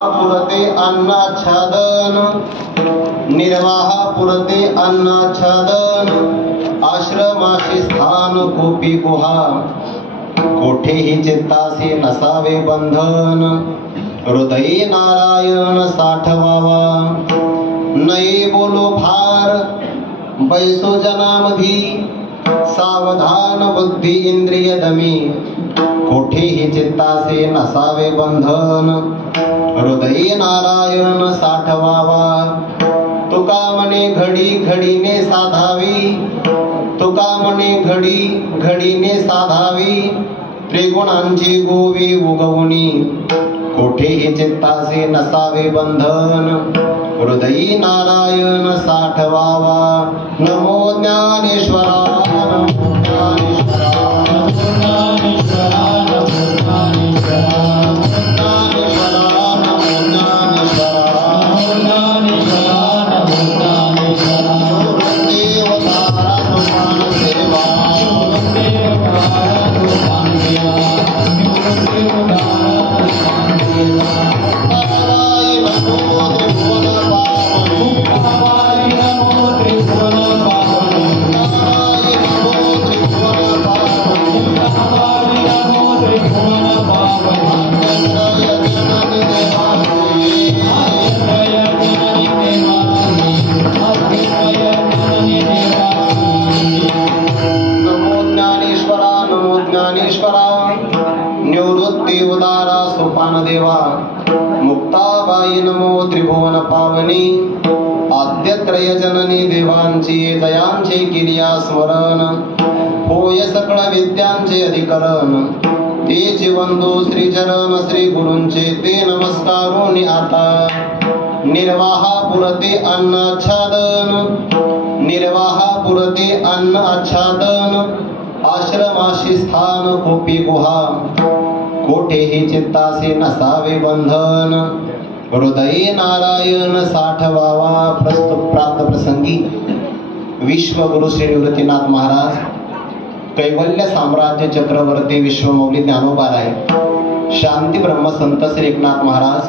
पुरते अन्नाच्छादन निर्वाह पुरते अन्नाच्छादन आश्रमाशी स्थान कोपी गुहा कोठेही चित्तासी नसावे बंधन हृदयी नारायण साठवावा नये बोलो फार बैसो जनामधी सावधान बुद्धी इंद्रिय दमी कोठेही चित्तासे नसावे बंधन हृदयी नारायण साठवावा तुका म्हणे घडी घडीने साधावी तुका म्हणे घडी घडीने साधावी त्रिगुणांची गोवी उगवणी कोठेही चित्तासे नसावे बंधन हृदयी नारायण साठवावा नमो ज्ञानेश्वरा नमो ज्ञानेश्वरा निवृत्ती उदारा सोपान देवा मुक्ताबाई नमो त्रिभुवन पावनी आद्यत्रय जननी देवांची दयांचे किरिया स्मरण होय सकळ विद्यांचे अधिकरण ते जीवंदो श्रीचरण श्री गुरूंचे ते नमस्कारोनी आता निर्वाहा पुरते अन्न आच्छादन निर्वाहा पुरते अन्न आच्छादन आश्रमाशी स्थान कोपी गुहा कोठेही चित्तासे नसावे बंधन हृदयी नारायण साठवावा। प्रस्तुत प्राप्त प्रसंगी विश्वगुरु श्री निवृत्तीनाथ महाराज कैवल्य साम्राज्य चक्रवर्ती विश्वमौली ज्ञानोबाराय शांती ब्रह्म संत श्री एकनाथ महाराज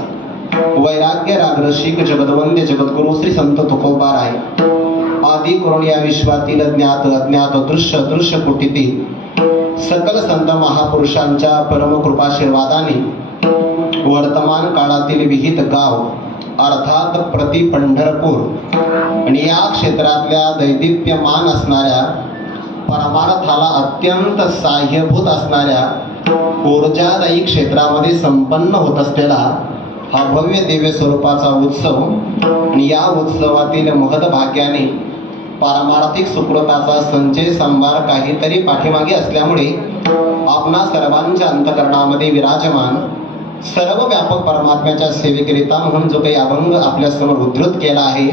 वैराग्य रागरसिक जगदवंद्य जगद्गुरु श्री संत तुकोबाराय आदि करून या विश्वातील ज्ञात अज्ञात दृश्य दृश्य कोटीतील सकल संत महापुरुषांच्या परम कृपाशीर्वादाने वर्तमान काळातील विहित गाव अर्थात प्रति पंढरपूर आणि या क्षेत्रातल्या दैदिप्यमान असणाऱ्या परमार्थाला अत्यंत साह्यभूत असणाऱ्या ऊर्जादायी क्षेत्रामध्ये संपन्न होत असलेला हा भव्य दिव्य स्वरूपाचा उत्सव आणि या उत्सवातील महद भाग्याने पारमार्थिक सुकृताचा संचय संभार काहीतरी पाठीमागे असल्यामुळे आपणा सर्वांच्या अंतःकरणामध्ये विराजमान सर्व व्यापक परमात्म्याच्या सेवेकरिता म्हणून जो काही अभंग आपल्या समोर उद्धृत केला आहे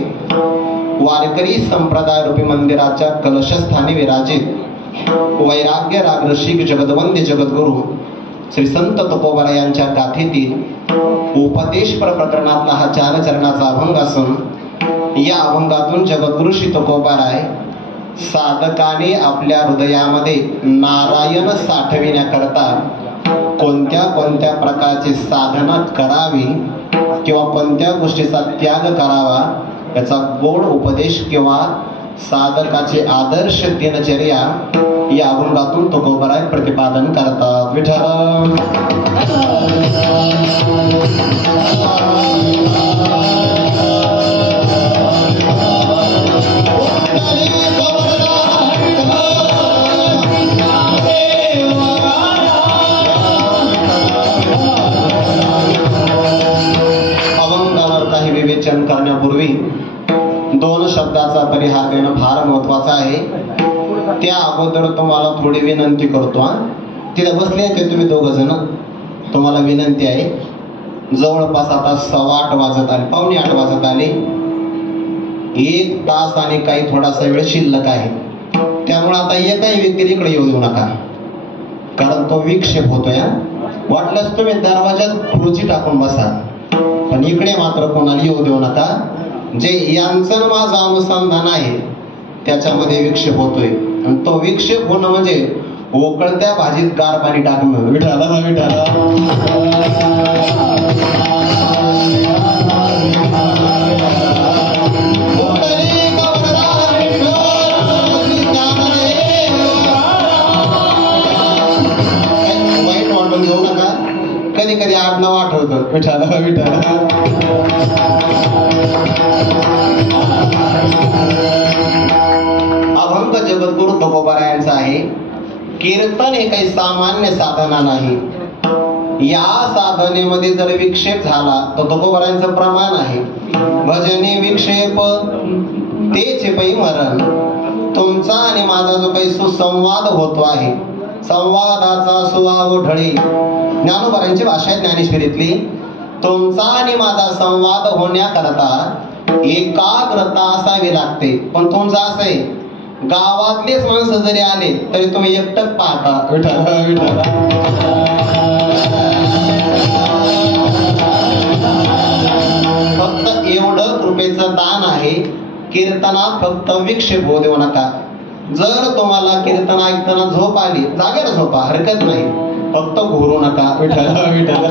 वारकरी संप्रदाय रूपी मंदिराच्या कलशस्थानी विराजित वैराग्य रागरसिक जगदवंद्य जगद्गुरु श्री संत तुकोबाराय यांच्या गाथेतील उपदेशपर प्रकरणातला हा 4 चरणाचा अभंग असून या अभंगातून जगद्गुरु श्री तुकोबाराय साधकाने आपल्या हृदयामध्ये नारायण साठविण्याकरता कोणत्या कोणत्या प्रकारची साधना करावी किंवा कोणत्या गोष्टीचा त्याग करावा याचा गोड उपदेश किंवा साधकाचे आदर्श दिनचर्या या अभंगातून तुकोबाराय प्रतिपादन करतात। विठ्ठल अभंगावर काही विवेचन करण्यापूर्वी 2 शब्दाचा परिहार देणं फार महत्वाचं आहे। त्या अगोदर तुम्हाला थोडी विनंती करतो। तिथे बसले ते तुम्ही 2 जण, तुम्हाला विनंती आहे जवळपास आता 8:15 वाजत आले, 7:45 वाजत आले, 1 तास आणि काही थोडासा वेळ शिल्लक आहे। त्यामुळे आता एकाही व्यक्तीला इकडे येऊ देऊ नका कारण तो विक्षेप होतोय। वाटल्यास तुम्ही दरवाजात खुर्ची टाकून बसा पण इकडे मात्र कोणाला येऊ देऊ नका। जे यांचं माझं अनुसंधान आहे त्याच्यामध्ये विक्षेप होतोय आणि तो विक्षेप होणं म्हणजे उकळत्या भाजीत गार पाणी टाकणं. विठाला ना विठाला विठ्ठल. अभंग जगद्गुरु तुकोबारायांचा आहे. कीर्तन हे काही सामान्य साधना नाही. या साधनेमध्ये जर विक्षेप झाला तर तुकोबारायांचं प्रमाण आहे. भजने विक्षेप तेच पै मरण. तुमचा आणि माझा जो काही सुसंवाद होतो आहे, संवादाचा सुवाव ढळे. ज्ञानोबारांची भाषा आहे ज्ञानेश्वरीतली. तुमचा आणि माझा संवाद होण्याकरता एकाग्रता असावी लागते. पण तुमचं असं आहे, गावातलेच माणसं जरी आले तरी तुम्ही एकटक पाहता. विठ्ठल विठ्ठल. फक्त एवढं कृपेचं दान आहे, कीर्तनात फक्त विक्षेप होऊ देऊ नका. जर तुम्हाला कीर्तन ऐकताना झोप आली, जागेवर झोपा, हरकत नाही, फक्त घोरू नका. विठ्ठल विठ्ठल.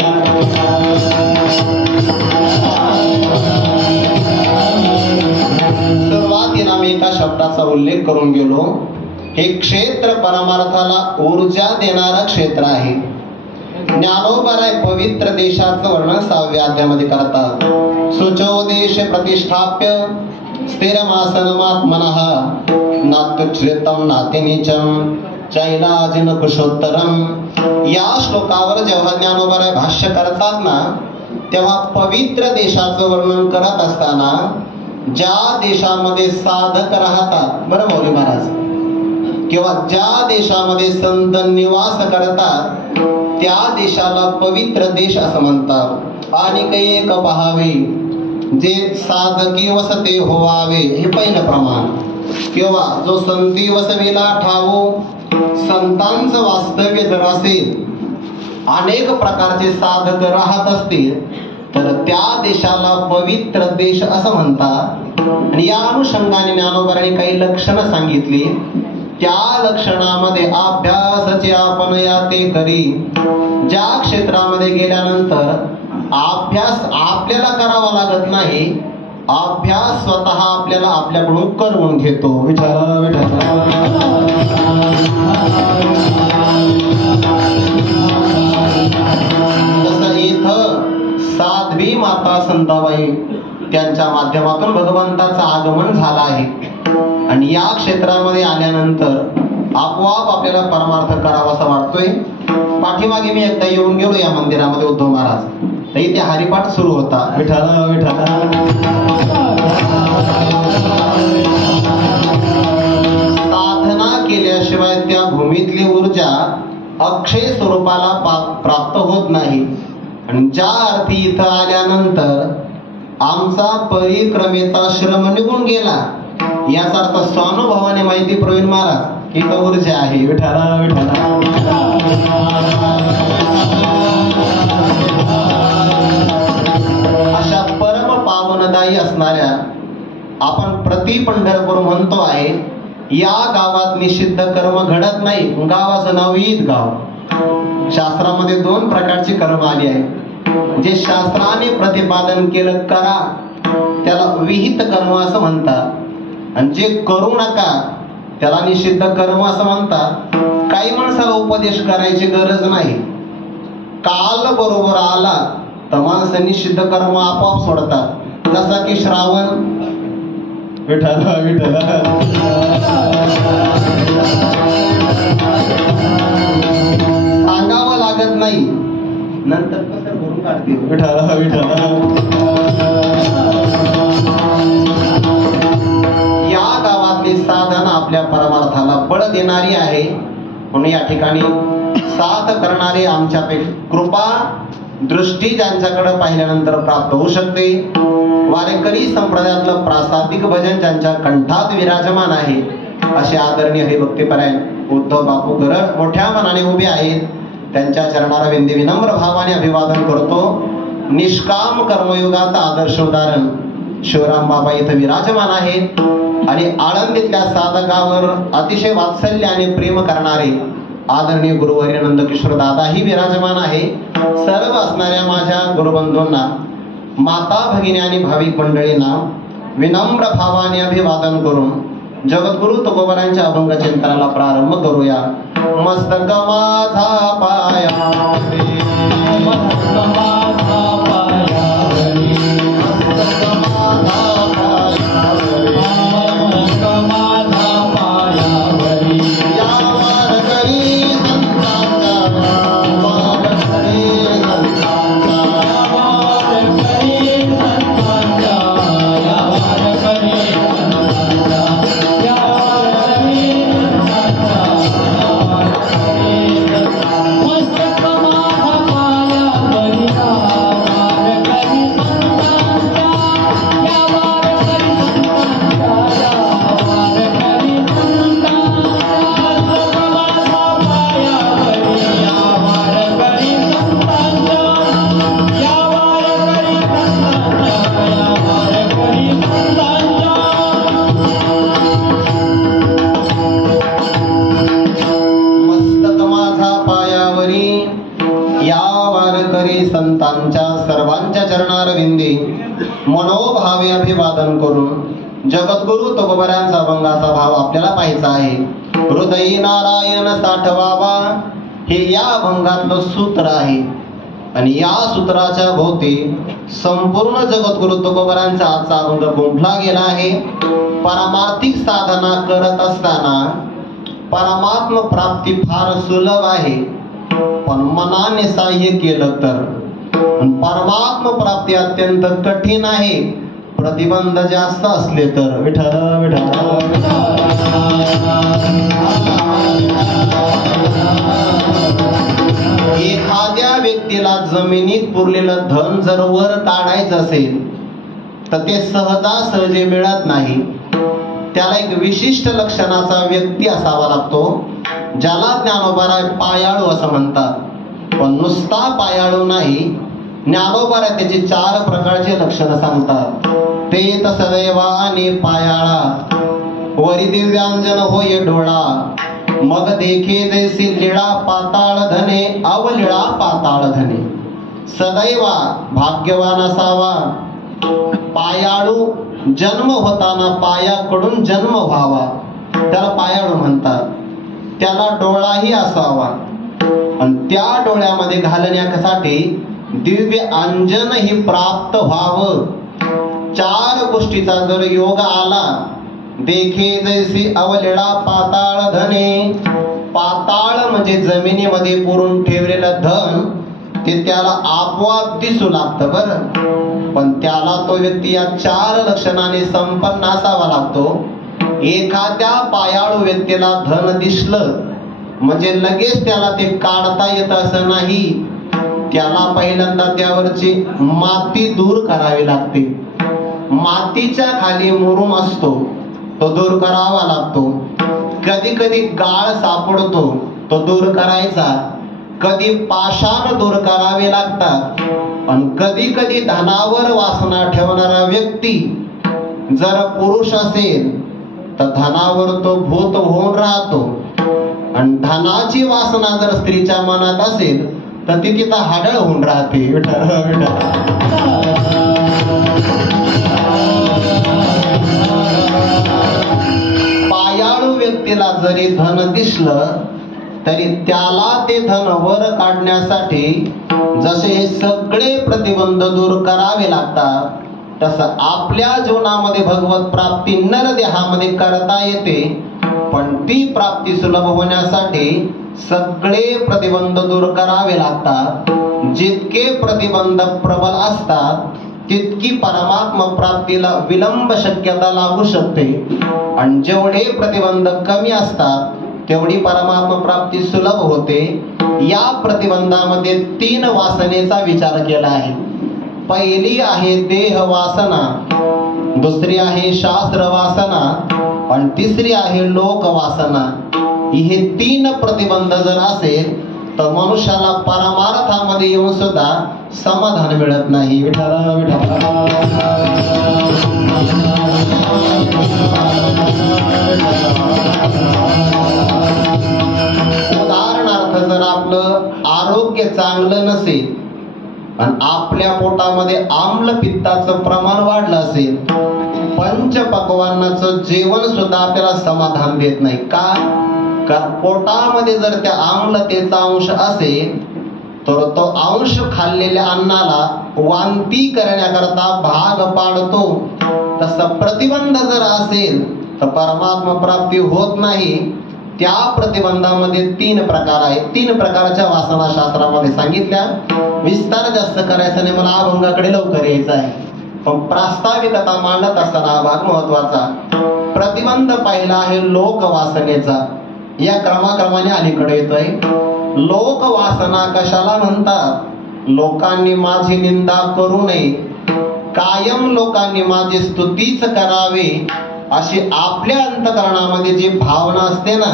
सुरुवातीला मी एका शब्दाचा उल्लेख करून गेलो. हे क्षेत्र परमार्थाला ऊर्जा देणारं क्षेत्र आहे. ज्ञानोबाराय पवित्र देशाचं वर्णन 6व्या अध्यायामध्ये करतात. सुचो देश प्रतिष्ठाप्य स्थिरमासनमात्मनः नात्युच्छ्रितम नातिनीचम चैलाजिन कुशोत्तरम. या श्लोकावर जेव्हा ज्ञानोबाराय भाष्य करतात ना, तेव्हा पवित्र देशाचं वर्णन करत असताना ज्या देशामध्ये साधक राहतात, बरं मौली महाराज, किंवा ज्या देशामध्ये संत निवास करतात त्या देशाला पवित्र देश असं म्हणतात. आणि काही एक पहावे जे साधकी वसते होवावे, हे पहिलं प्रमाण. किंवा जो संती वसविला ठावो, संतांचं वास्तव्य जर असेल, अनेक प्रकारचे साधक राहत असतील तर त्या देशाला पवित्र देश असं म्हणतात. आणि या अनुषंगाने ज्ञानोबारांनी काही लक्षणं सांगितली. त्या लक्षणामध्ये अभ्यासाचे आपण या ते करी. ज्या क्षेत्रामध्ये गेल्यानंतर अभ्यास आपल्याला करावा लागत नाही, अभ्यास स्वतः आपल्याला आपल्याकडून करून घेतो. विठ्ठल विठ्ठल. जसं इथं साध्वी माता संताबाई त्यांच्या माध्यमातून भगवंताचं आगमन झालं आहे. आणि या क्षेत्रामध्ये आल्यानंतर आपोआप आपल्याला परमार्थ करावा असा वाटतोय. पाठीमागे मी एकदा येऊन गेलो या मंदिरामध्ये उद्धव महाराज, तर इथे हरिपाठ सुरू होता. विठ्ठल विठ्ठल. साधना केल्याशिवाय त्या भूमीतली ऊर्जा अक्षय स्वरूपाला प्राप्त होत नाही. आणि ज्या अर्थी इथं आल्यानंतर आमचा परिक्रमेचा श्रम निघून गेला, याचा अर्थ स्वानुभवाने माहिती प्रवीण महाराज की इथं ऊर्जा आहे. विठ्ठल विठ्ठल. अशा परम पावनदायी असणाऱ्या आपण प्रति पंढरपूर म्हणतो आहे, या गावात निषिद्ध कर्म घडत नाही. गावाचं नाव ईदगाव. शास्त्रामध्ये 2 प्रकारची कर्म आली आहे. जे शास्त्राने प्रतिपादन केलं करा त्याला विहित कर्म असं म्हणतात, आणि जे करू नका त्याला निषिद्ध कर्म असं म्हणतात. काही माणसाला उपदेश करायची गरज नाही. काल बरोबर आला तर माणसं निषिद्ध कर्म आपोआप सोडतात. जसा की श्रावण. विठ्ठल विठ्ठल. सांगावं लागत नाही, नंतर कसं भरून काढते. विठ्ठल विठ्ठल. या गावातली साधना आपल्या परमार्थाला बळ देणारी आहे. म्हणून या ठिकाणी साथ करणारे आमच्यापेक्षा कृपा दृष्टी ज्यांच्याकडे पाहिल्यानंतर प्राप्त होऊ शकते. वारेकरी संप्रदायातलं प्रासादिक भजन ज्यांच्या कंठात विराजमान आहे, असे आदरणीय हरिभक्तीपरायण उद्धव बापू गरड मोठ्या मनाने उभे आहेत. त्यांच्या चरणाला विंदी विनम्र भावाने अभिवादन करतो. निष्काम कर्मयोगाचा आदर्श उदाहरण शिवराम बाबा इथं विराजमान आहेत. आणि आळंदीतल्या साधकावर अतिशय वात्सल्य आणि प्रेम करणारे आदरणीय गुरुवर्य नंदकिशोर दादाही विराजमान आहे. सर्व असणाऱ्या माझ्या गुरुबंधूंना, माता भगिनी आणि भाविक मंडळींना विनम्र भावाने अभिवादन करून जगद्गुरु तुकोबारांच्या अभंग चिंतनाला प्रारंभ करूया. मस्तक माझा पाया, मस्तक माझा पाया चरणारविंदी मनोभावे अभिवादन करून जगद्गुरु तुकोबरायांचा अभंगाचा भाव आपल्याला पाहायचा आहे. हृदयी नारायण साठवावा हे या अभंगातलं सूत्र आहे आणि या सूत्राच्या भोवती संपूर्ण जगद्गुरु तुकोबरायांचा आजचा अभंग गुंफला गेला आहे. परमार्थिक साधना करत असताना परमात्म प्राप्ती फार सुलभ आहे, पण मनाने साह्य केलं तर परमात्म प्राप्ती अत्यंत कठीण आहे, प्रतिबंध जास्त असले तर. विठ्ठल विठ्ठल. एखाद्या व्यक्तीला जमिनीत पुरलेलं धन जर वर काढायचं असेल तर ते सहजासहजी मिळत नाही. त्याला एक विशिष्ट लक्षणाचा व्यक्ती असावा लागतो, ज्याला ज्ञानोबा पायाळू असं म्हणतात. पण नुसता पायाळू नाही, ज्ञानोबा त्याची 4 प्रकारचे लक्षण सांगतात. ते सदैवाने पायाळा, वरी दिव्यांजन होय डोळा, मग देखे जैसी लीळा पाताळ धने, अवलीळा पाताळ धने. सदैवा भाग्यवान असावा, पायाळू जन्म होताना पायाकडून जन्म व्हावा, त्याला पायाळू म्हणतात. त्याला डोळाही असावा आणि त्या डोळ्यामध्ये घालण्यासाठी दिव्य अंजन ही प्राप्त व्हावं. 4 गोष्टीचा जर योग आला, देखे जैसी अवलीळा पाताळ धने, पाताळ म्हणजे जमिनीमध्ये पुरून ठेवलेलं धन, ते त्याला आपोआप दिसू लागतं बरं. पण त्याला तो व्यक्ती या 4 लक्षणाने संपन्न असावा लागतो. एखाद्या पायाळू व्यक्तीला धन दिसलं म्हणजे लगेच त्याला ते काढता येत असं नाही. त्याला पहिल्यांदा त्यावरची माती दूर करावी लागते. मातीच्या खाली मुरुम असतो, तो दूर करावा लागतो. कधी कधी गाळ सापडतो, तो दूर करायचा. कधी पाषाण दूर करावे लागतात. पण कधी कधी धनावर वासना ठेवणारा व्यक्ती जर पुरुष असेल तर धनावर तो भूत होऊन राहतो, आणि धनाची वासना जर स्त्रीच्या मनात असेल तर ती तिथं हाडळ होऊन राहते. पायाळू व्यक्तीला जरी धन दिसलं तरी त्याला ते धन वर काढण्यासाठी जसे हे सगळे प्रतिबंध दूर करावे लागतात, तसं आपल्या जीवनामध्ये भगवत प्राप्ती नरदेहामध्ये करता येते. पण ती प्राप्ती सुलभ होण्यासाठी सगळे प्रतिबंध दूर करावे लागतात. जितके प्रतिबंध प्रबल असतात तितकी परमात्मा प्राप्तीला विलंब शक्यता लागू शकते, आणि जेवढे प्रतिबंध कमी असतात तेवढी परमात्मा प्राप्ती सुलभ होते. या प्रतिबंधामध्ये 3 वासनेचा विचार केला आहे. पहिली आहे देह वासना, दुसरी आहे शास्त्र वासना, आणि तिसरी आहे लोक वासना. हे 3 प्रतिबंध जर असेल तर मनुष्याला परमार्थामध्ये येऊन सुद्धा समाधान मिळत नाही. उदाहरणार्थ, जर आपलं आरोग्य चांगलं नसेल आणि आपल्या पोटामध्ये आम्ल पित्ताचं प्रमाण वाढलं असेल, पंचपक्वान्नाचं जेवण सुद्धा आपल्याला समाधान देत नाही. का? कारण पोटामध्ये जर त्या आम्लतेचा अंश असेल तर तो अंश खाल्लेल्या अन्नाला वांती करण्याकरता भाग पाडतो. तसं प्रतिबंध जर असेल तर परमात्मा प्राप्ती होत नाही. त्या प्रतिबंधामध्ये 3 प्रकार आहेत. 3 प्रकारच्या वासना शास्त्रामध्ये सांगितल्या. विस्तार जास्त करायचा नाही, मला अभंगाकडे लवकर यायचं आहे. पण प्रास्ताविकता मांडत असताना हा भाग महत्वाचा. प्रतिबंध पहिला आहे लोक वासनेचा. या क्रमाक्रमाने अलीकडे येतोय. लोक वासना कशाला म्हणतात? लोकांनी माझी निंदा करू नये, कायम लोकांनी माझी स्तुतीच करावे, अशी आपल्या अंतकरणामध्ये जी भावना असते ना,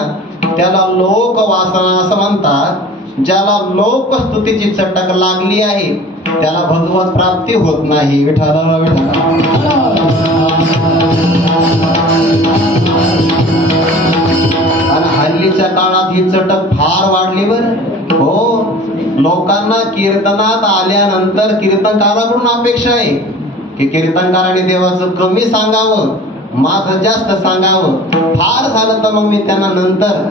त्याला लोक वासना असं म्हणतात. ज्याला लोकस्तुतीची चटक लागली आहे त्याला भगवत प्राप्ती होत नाही. आणि हल्लीच्या काळात ही चटक फार वाढली बरं. हो, लोकांना कीर्तनात आल्यानंतर कीर्तनकाराकडून अपेक्षा आहे की कीर्तनकाराने देवाचं कमी सांगावं, माझं जास्त सांगावं. फार झालं तर मग मी त्यांना नंतर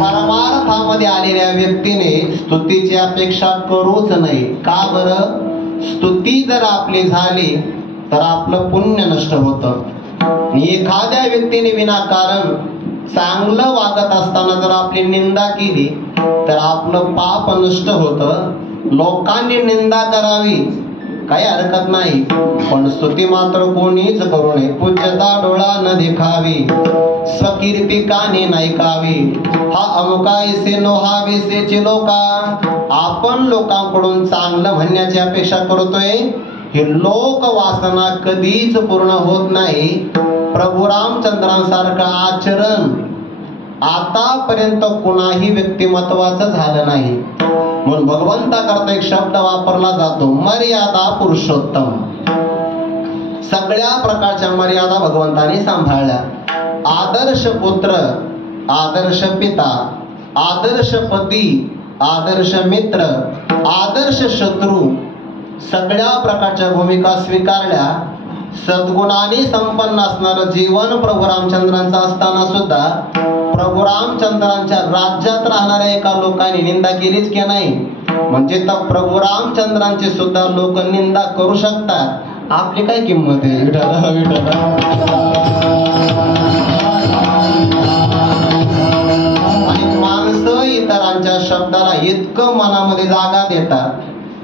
परमार्थामध्ये आलेल्या व्यक्तीने स्तुतीची अपेक्षा करूच नाही. का बरं? स्तुती जर आपली झाली तर आपलं पुण्य नष्ट होतं. एखाद्या व्यक्तीने विनाकारण चांगलं वागत असताना जर आपली निंदा केली तर आपलं पाप नष्ट होतं. लोकांनी निंदा करावी काही हरकत नाही, पण स्तुती मात्र कोणीच करू नये. पूज्यता डोळा न दिखावी, स्वकीर्ती कानी नायकावी. हा अमुकायसे नोहावेसेचे लोका. आपण लोकांकडून चांगलं म्हणण्याची अपेक्षा करतोय. ही लोक वासना कधीच पूर्ण होत नाही. प्रभू रामचंद्रांसारखं आचरण आतापर्यंत कुणाही व्यक्तिमत्वाचं झालं नाही. म्हणून भगवंताकरता एक शब्द वापरला जातो, मर्यादा पुरुषोत्तम. सगळ्या प्रकारच्या मर्यादा भगवंताने सांभाळल्या. आदर्श पुत्र, आदर्श पिता, आदर्श पती, आदर्श मित्र, आदर्श शत्रू, सगळ्या प्रकारच्या भूमिका स्वीकारल्या. सद्गुणाने संपन्न असणारं जीवन प्रभू रामचंद्रांचं असताना सुद्धा प्रभू रामचंद्रांच्या राज्यात राहणाऱ्या एका लोकांनी निंदा केलीच की नाही. म्हणजे तर प्रभू रामचंद्रांची सुद्धा लोक निंदा करू शकतात. आपली काय किंमत आहे? आणि माणसं इतरांच्या शब्दाला इतकं मनामध्ये जागा देतात.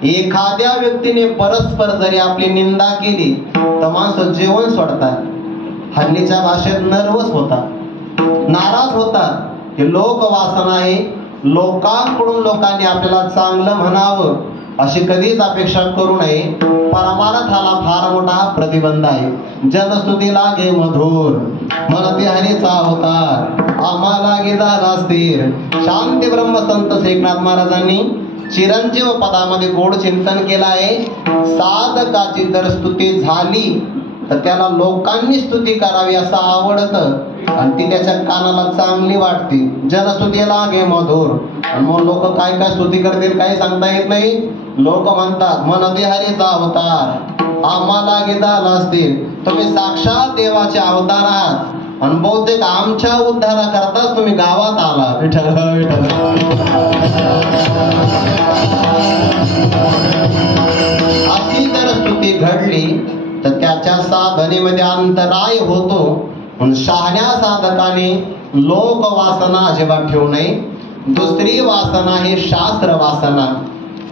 एखाद्या व्यक्तीने परस्पर जरी आपली निंदा केली तर माणसं जेवण सोडतात. हल्लीच्या भाषेत नर्वस होतात, नाराज होतात. हे लोक वासना आहे. लोकांकडून लोकांनी आपल्याला चांगलं म्हणावं अशी कधीच अपेक्षा करू नये. परमार्थाला फार मोठा प्रतिबंध आहे. जनस्तुती लागे मधुर, मनते हरीचा अवतार, आम्हाला गे झाला स्थिर. शांती ब्रह्म संत एकनाथ महाराजांनी चिरंजीव पदामध्ये गोड चिंतन केलं आहे. साधकाची जर स्तुती झाली तर त्याला लोकांनी स्तुती करावी असं आवडतं आणि ती त्याच्या कानाला चांगली वाटते. जनस्तुती लागे मधुर. आणि मग लोक काय काय स्तुती करतील काही सांगता येत नाही. लोक म्हणतात मनते हरीचा अवतार, आम्हाला गे झाला असतील. तुम्ही साक्षात देवाचे अवतार आहात आणि बहुतेक आमच्या उद्धारा करताच तुम्ही गावात आला. विठ्ठल विठ्ठल. अशी जर स्तुती घडली तर त्याच्या साधनेमध्ये अंतराय होतो. पण शहाण्या साधकाने लोक वासना अजिबात ठेवू नये. दुसरी वासना हे शास्त्र वासना.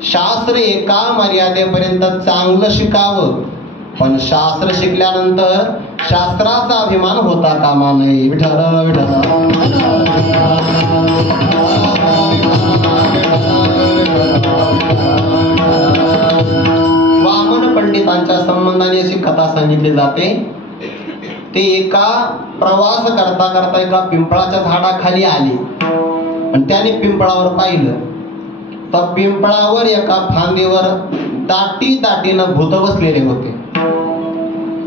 शास्त्र एका मर्यादेपर्यंत चांगलं शिकावं, पण शास्त्र शिकल्यानंतर शास्त्राचा अभिमान होता कामा नये. विठ्ठल विठ्ठल. वामन पंडितांच्या संबंधाने अशी कथा सांगितली जाते. ते एका प्रवास करता करता एका पिंपळाच्या झाडाखाली आले आणि त्याने पिंपळावर पाहिलं तर पिंपळावर एका फांदीवर दाटी दाटीनं भूत बसलेले होते.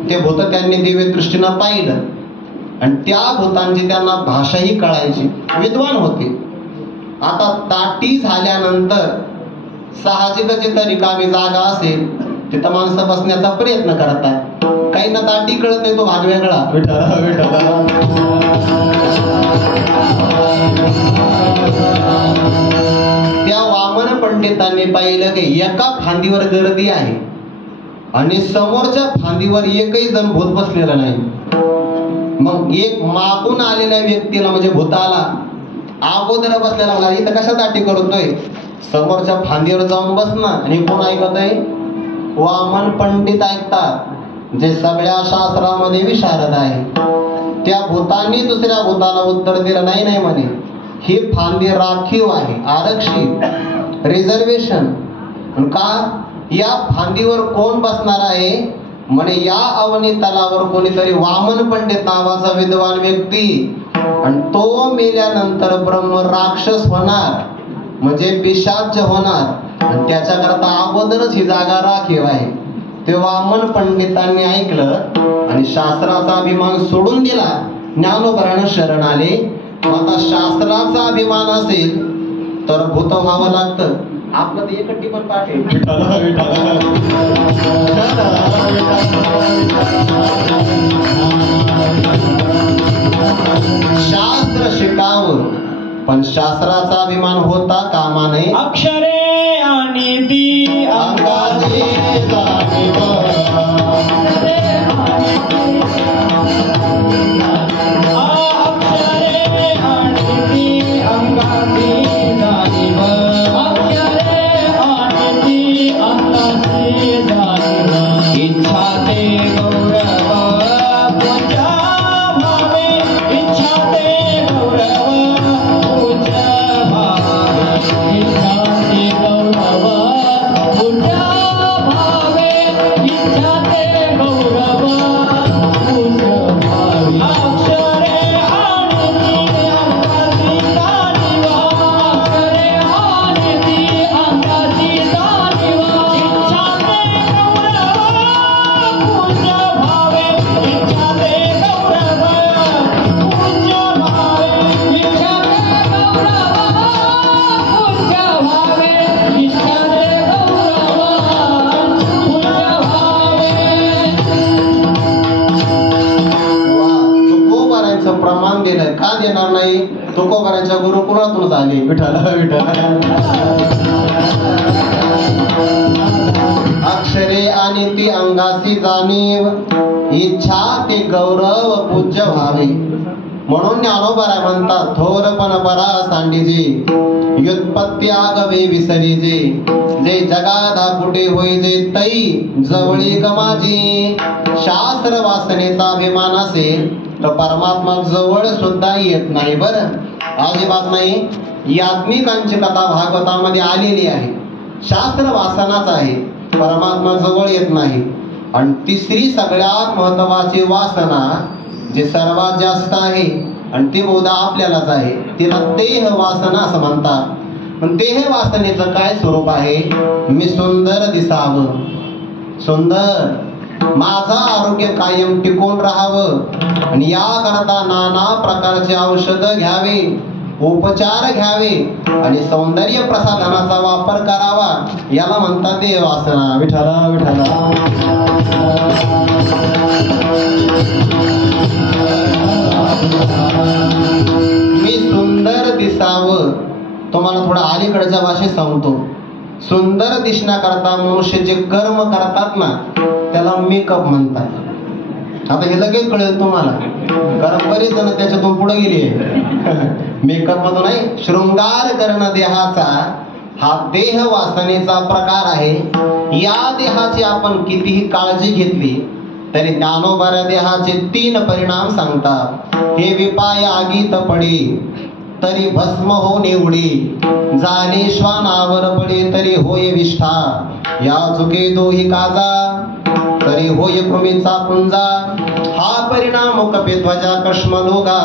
ते भूत त्यांनी दिव्य दृष्टीनं पाहिलं आणि त्या भूतांची त्यांना भाषाही कळायची. विद्वान होते. आता दाटी झाल्यानंतर साहजिकच जिथं रिकामी जागा असेल तिथं माणसं बसण्याचा प्रयत्न करतात. काही ना दाटी कळत नाही, तो भाग वेगळा. त्या वामन पंडितांनी पाहिलं की एका फांदीवर गर्दी आहे आणि समोरच्या फांदीवर एकही जण भूत बसलेला नाही. मग एक मागून आलेल्या व्यक्तीला म्हणजे भूताला अगोदर बसलेला मला इथं कशा दाटी करतोय, समोरच्या फांदीवर जाऊन बसणार. आणि कोण ऐकत आहे? वामन पंडित ऐकतात, जे सगळ्या शास्त्रामध्ये विशारद आहे. त्या भूतांनी दुसऱ्या भूताला उत्तर दिलं नाही. नाही म्हणे, ही फांदी राखीव आहे, आरक्षित, रिझर्वेशन. का? या फांदीवर कोण बसणार आहे म्हणे? या अवनी तलावर कोणीतरी वामन पंडित नावाचा विद्वान व्यक्ती, आणि तो मेल्यानंतर ब्रह्म राक्षस होणार म्हणजे पिशाच होणार आणि त्याच्याकरता अगोदरच ही जागा राखीव आहे. ते वामन पंडितांनी ऐकलं आणि शास्त्राचा अभिमान सोडून दिला ज्ञानोबरानं शरण आले. आता शास्त्राचा अभिमान असेल तर भूत व्हावं लागतं. आपलं ते एकटी पण पाठ आहे. शास्त्र शिकावं पण शास्त्राचा अभिमान होता कामा नये. अक्षरे आणि ती अंगाची जाणीव. अक्षरे आणि ती अंगाची जाणीव. अक्षरे आणि ती अंगाची जाणीव. इच्छा ते गौरव पूजा भावे. इच्छा ते गौरव पूजा भावे. इच्छा ते गौरव पूजा भावे. इच्छा ते गौरव पूजा भावे. अक्षरे आणि ती अंगाची जाणीव. अक्षरे आणि ती अंगाची जाणीव. इच्छा ते गौरव पूजा भावे. इच्छा ते गौरव पूजा भावे. इच्छा ते गौरव पूजा भावे. इच्छा ते गौरव पूजा भावे. तुकोबारांचं प्रमाण दिलंय. का देणार नाही? तुकोबारांच्या गुरुकुळातूनच आले. विठ्ठल विठ्ठल. अक्षरे आणि ती अंगाची जाणीव. इच्छा ते गौरव पूज्य व्हावे. म्हणून ज्ञानोबा म्हणतात थोरपण परा सांडीजे. व्युत्पत्ती आगवे विसरीजे. जे जगाधा कुठे होईजे तै जवळी गमाजी. शास्त्र वासनेचा अभिमान असेल तर परमात्मा जवळ सुद्धा येत नाही. बरं अजिबात नाही. याज्ञिकांची कथा भागवतामध्ये आलेली आहे. शास्त्र वासनाच आहे, परमात्मा जवळ येत नाही. आणि तिसरी सगळ्यात महत्वाची वासना जी सर्वात जास्त आहे आणि ती बहुधा आपल्यालाच आहे, तिला देह वासना असं म्हणतात. पण देह वासनेचं काय स्वरूप आहे? मी सुंदर दिसावं, सुंदर, माझं आरोग्य कायम टिकून राहावं आणि याकरता नाना प्रकारचे औषध घ्यावे, उपचार घ्यावे आणि सौंदर्य प्रसाधनाचा वापर करावा. याला म्हणतात देह वासना. विठ्ठला विठ्ठला. मी सुंदर दिसावं. तुम्हाला थोडं अलीकडच्या भाषेत सांगतो. सुंदर दिसण्याकरता मनुष्य जे कर्म करतात ना त्याला मेकअप म्हणतात. आता हे लगेच कळेल तुम्हाला, कारण बरेच जण त्याच्यातून पुढे गेले. मेकअप मधून नाही, शृंगार करणं देहाचा हा देह वासनेचा प्रकार आहे. या देहाची आपण कितीही काळजी घेतली तरी ज्ञानोबाऱ्या देहाचे 3 परिणाम सांगतात. हे विपाय आगीत पडी तरी भस्म हो निवडी. जाणे श्वानावर पडे तरी होय विष्ठा. या चुके दोही काजा तरी होय कृमीचा पुंजा. हा परिणाम कपिध्वजा कश्मलोगा.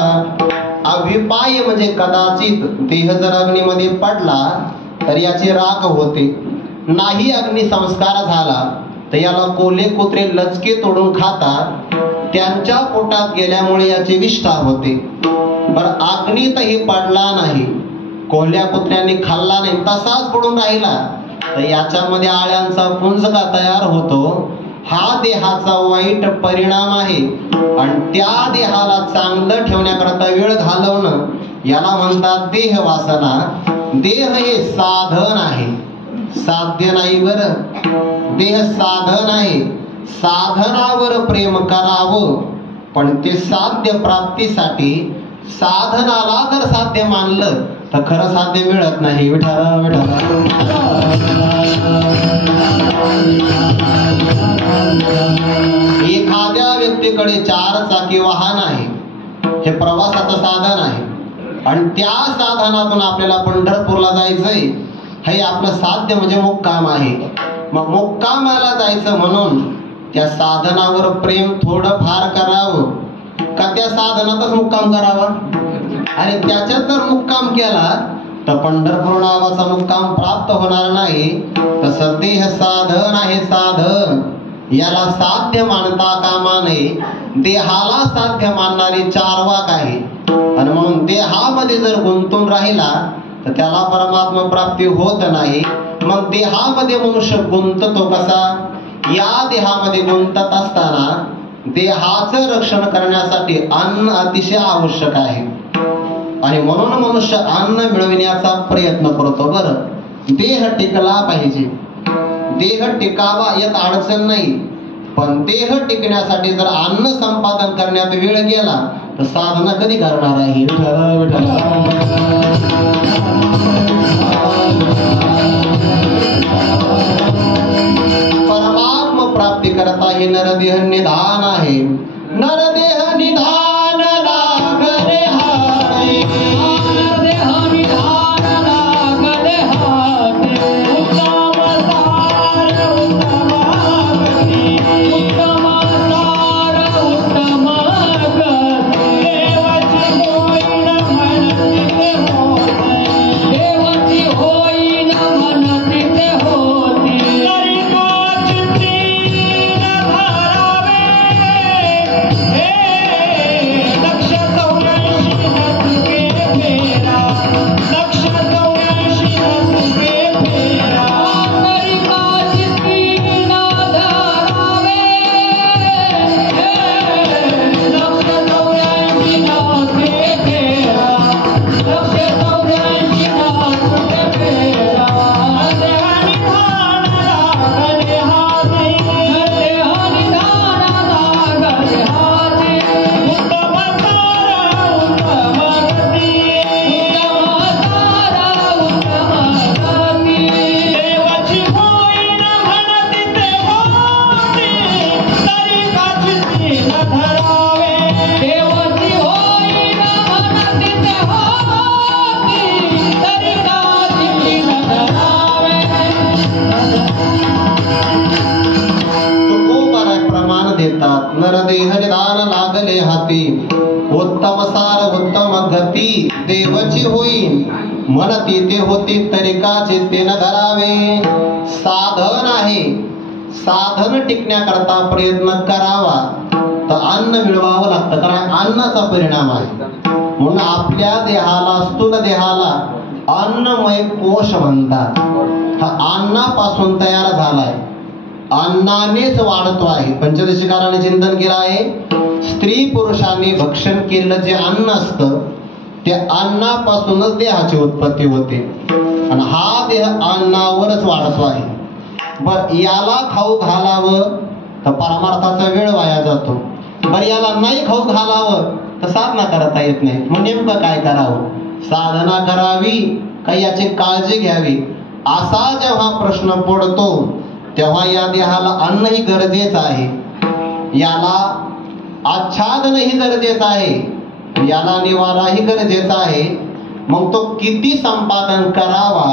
अविपाय म्हणजे कदाचित देह जर अग्नीमध्ये पडला तर याची राख होते. नाही अग्नी संस्कार झाला तर याला कोल्हे कुत्रे लचके तोडून खातात. त्यांच्या पोटात गेल्यामुळे याची विष्ठा होते. बरं अग्नीतही पडला नाही, कोल्ह्या कुत्र्यांनी खाल्ला नाही, तसाच पडून राहिला तर याच्यामध्ये आळ्यांचा पुंज का तयार होतो. हा देहाचा वाईट परिणाम आहे. आणि त्या देहाला चांगलं ठेवण्याकरता वेळ घालवणं याला म्हणतात देह वासना. देह हे साधन आहे, साध्य नाही. बरं देह साधन आहे. साधनावर प्रेम करावं पण ते साध्य प्राप्तीसाठी साधनाला जर साध्य मानलं तर खरं साध्य मिळत नाही. विठ्ठला विठ्ठला. एखाद्या व्यक्तीकडे 4 चाकी वाहन आहे, हे प्रवासाचं साधन आहे आणि त्या साधनातून आपल्याला पंढरपूरला जायचंय. हे आपलं साध्य म्हणजे मुक्काम आहे. मग मुक्कामाला जायचं म्हणून त्या साधनावर प्रेम थोडं फार करावं का त्या साधनातच मुक्काम करावा. आणि त्याच्यात जर मुक्काम केला तर पंढरपूर नावाचा मुक्काम प्राप्त होणार नाही. तसं देह साधन आहे, साधन याला साध्य मानता कामा नये. देहाला साध्य मानणारी चारवाक आहे आणि म्हणून देहामध्ये जर गुंतून राहिला तर त्याला परमात्मा प्राप्ती होत नाही. मग देहामध्ये मनुष्य गुंततो कसा? या देहामध्ये गुंतत असताना देहाचं रक्षण करण्यासाठी अन्न अतिशय आवश्यक आहे आणि म्हणून मनुष्य अन्न मिळविण्याचा प्रयत्न करतो. बरं, देह टिकला पाहिजे, देह टिकावा यात अडचण नाही, पण देह टिकण्यासाठी जर अन्न संपादन करण्यात वेळ गेला तर साधना कधी करणार आहे? परमात्मा प्राप्ती करता हे नरदेह निधान आहे. नरदेह निधान लागले हाते, नरदेह निधान लागले हाते. उत्तम सार उत्तम गती, उत्तम सार उत्तम गती. देवाची होईन म्हणती ते होते, देवाची होईन म्हणती ते होते. नरदेह निधान लागले हाती, उत्तम सार उत्तम गती. देवची होईन म्हणती ते होती, तरिकाचे ते न धरावे. साधन आहे, साधन टिकण्याकरता प्रयत्न करावा तर अन्न मिळवावं लागतं, कारण अन्नाचा परिणाम आहे. म्हणून आपल्या देहाला, स्थूल देहाला अन्नमय कोश म्हणतात. हा अन्नापासून तयार झालाय, अन्नानेच वाढतो आहे. पंचदशीकाराने चिंतन केलं आहे, स्त्री पुरुषांनी भक्षण केलेलं जे अन्न असतं त्या अन्नापासूनच देहाची उत्पत्ती होते आणि हा देह अन्नावरच वाढतो आहे. बर, याला खाऊ घालावं तर परमार्थाचा वेळ वाया जातो. बर, याला नाही खाऊ घालावं तर साधना करता येत नाही. मग नेमकं काय करावं? साधना करावी का याची काळजी घ्यावी, असा जेव्हा प्रश्न पडतो तेव्हा या देहाला अन्नही गरजेचं आहे, याला आच्छादनही गरजेचं आहे, याला निवाराही गरजेचा आहे. मग तो किती संपादन करावा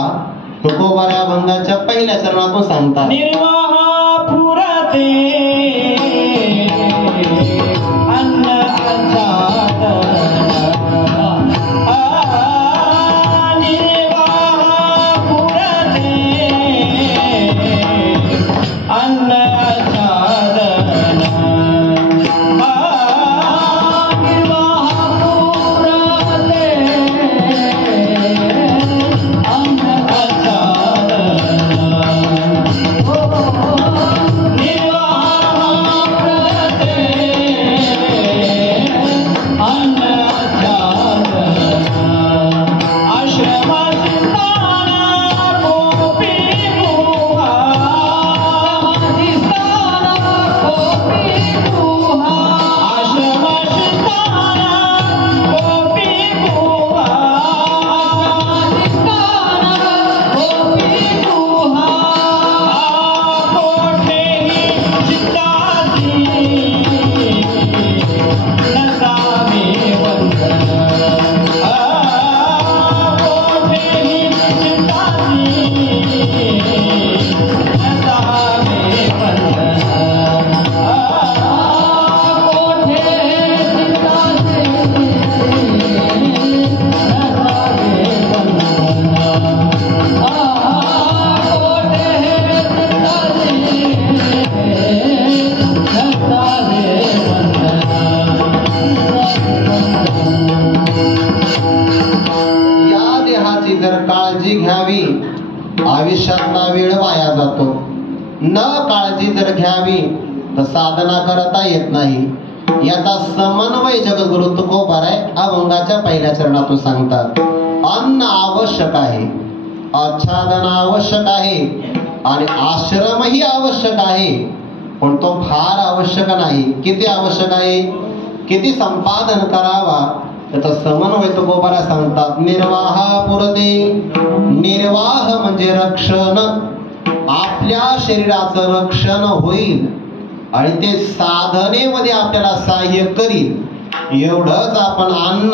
तुकोबाऱ्या भंगाच्या पहिल्या चरणातून सांगतात. निर्वाहा पुरते अन्न आच्छादन, घ्यावी, आयुष्यातला वेळ वाया जातो. न काळजी जर घ्यावी तर साधना करता येत नाही. याचा समन्वय जगद्गुरु तुकोबाराय अभंगाच्या पहिल्या चरणातून सांगतात. अन्न आवश्यक आहे, आच्छादन आवश्यक आहे आणि आश्रमही आवश्यक आहे, पण तो फार आवश्यक नाही. किती आवश्यक आहे, किती संपादन करावा त्याचा समन्वय तुकोबाराय सांगतात. निर्वाह पुरते, निर्वाह म्हणजे रक्षण, आपल्या शरीराचं रक्षण होईल आणि ते साधनेमध्ये आपल्याला सहाय्य करील. एवढंच आपण अन्न,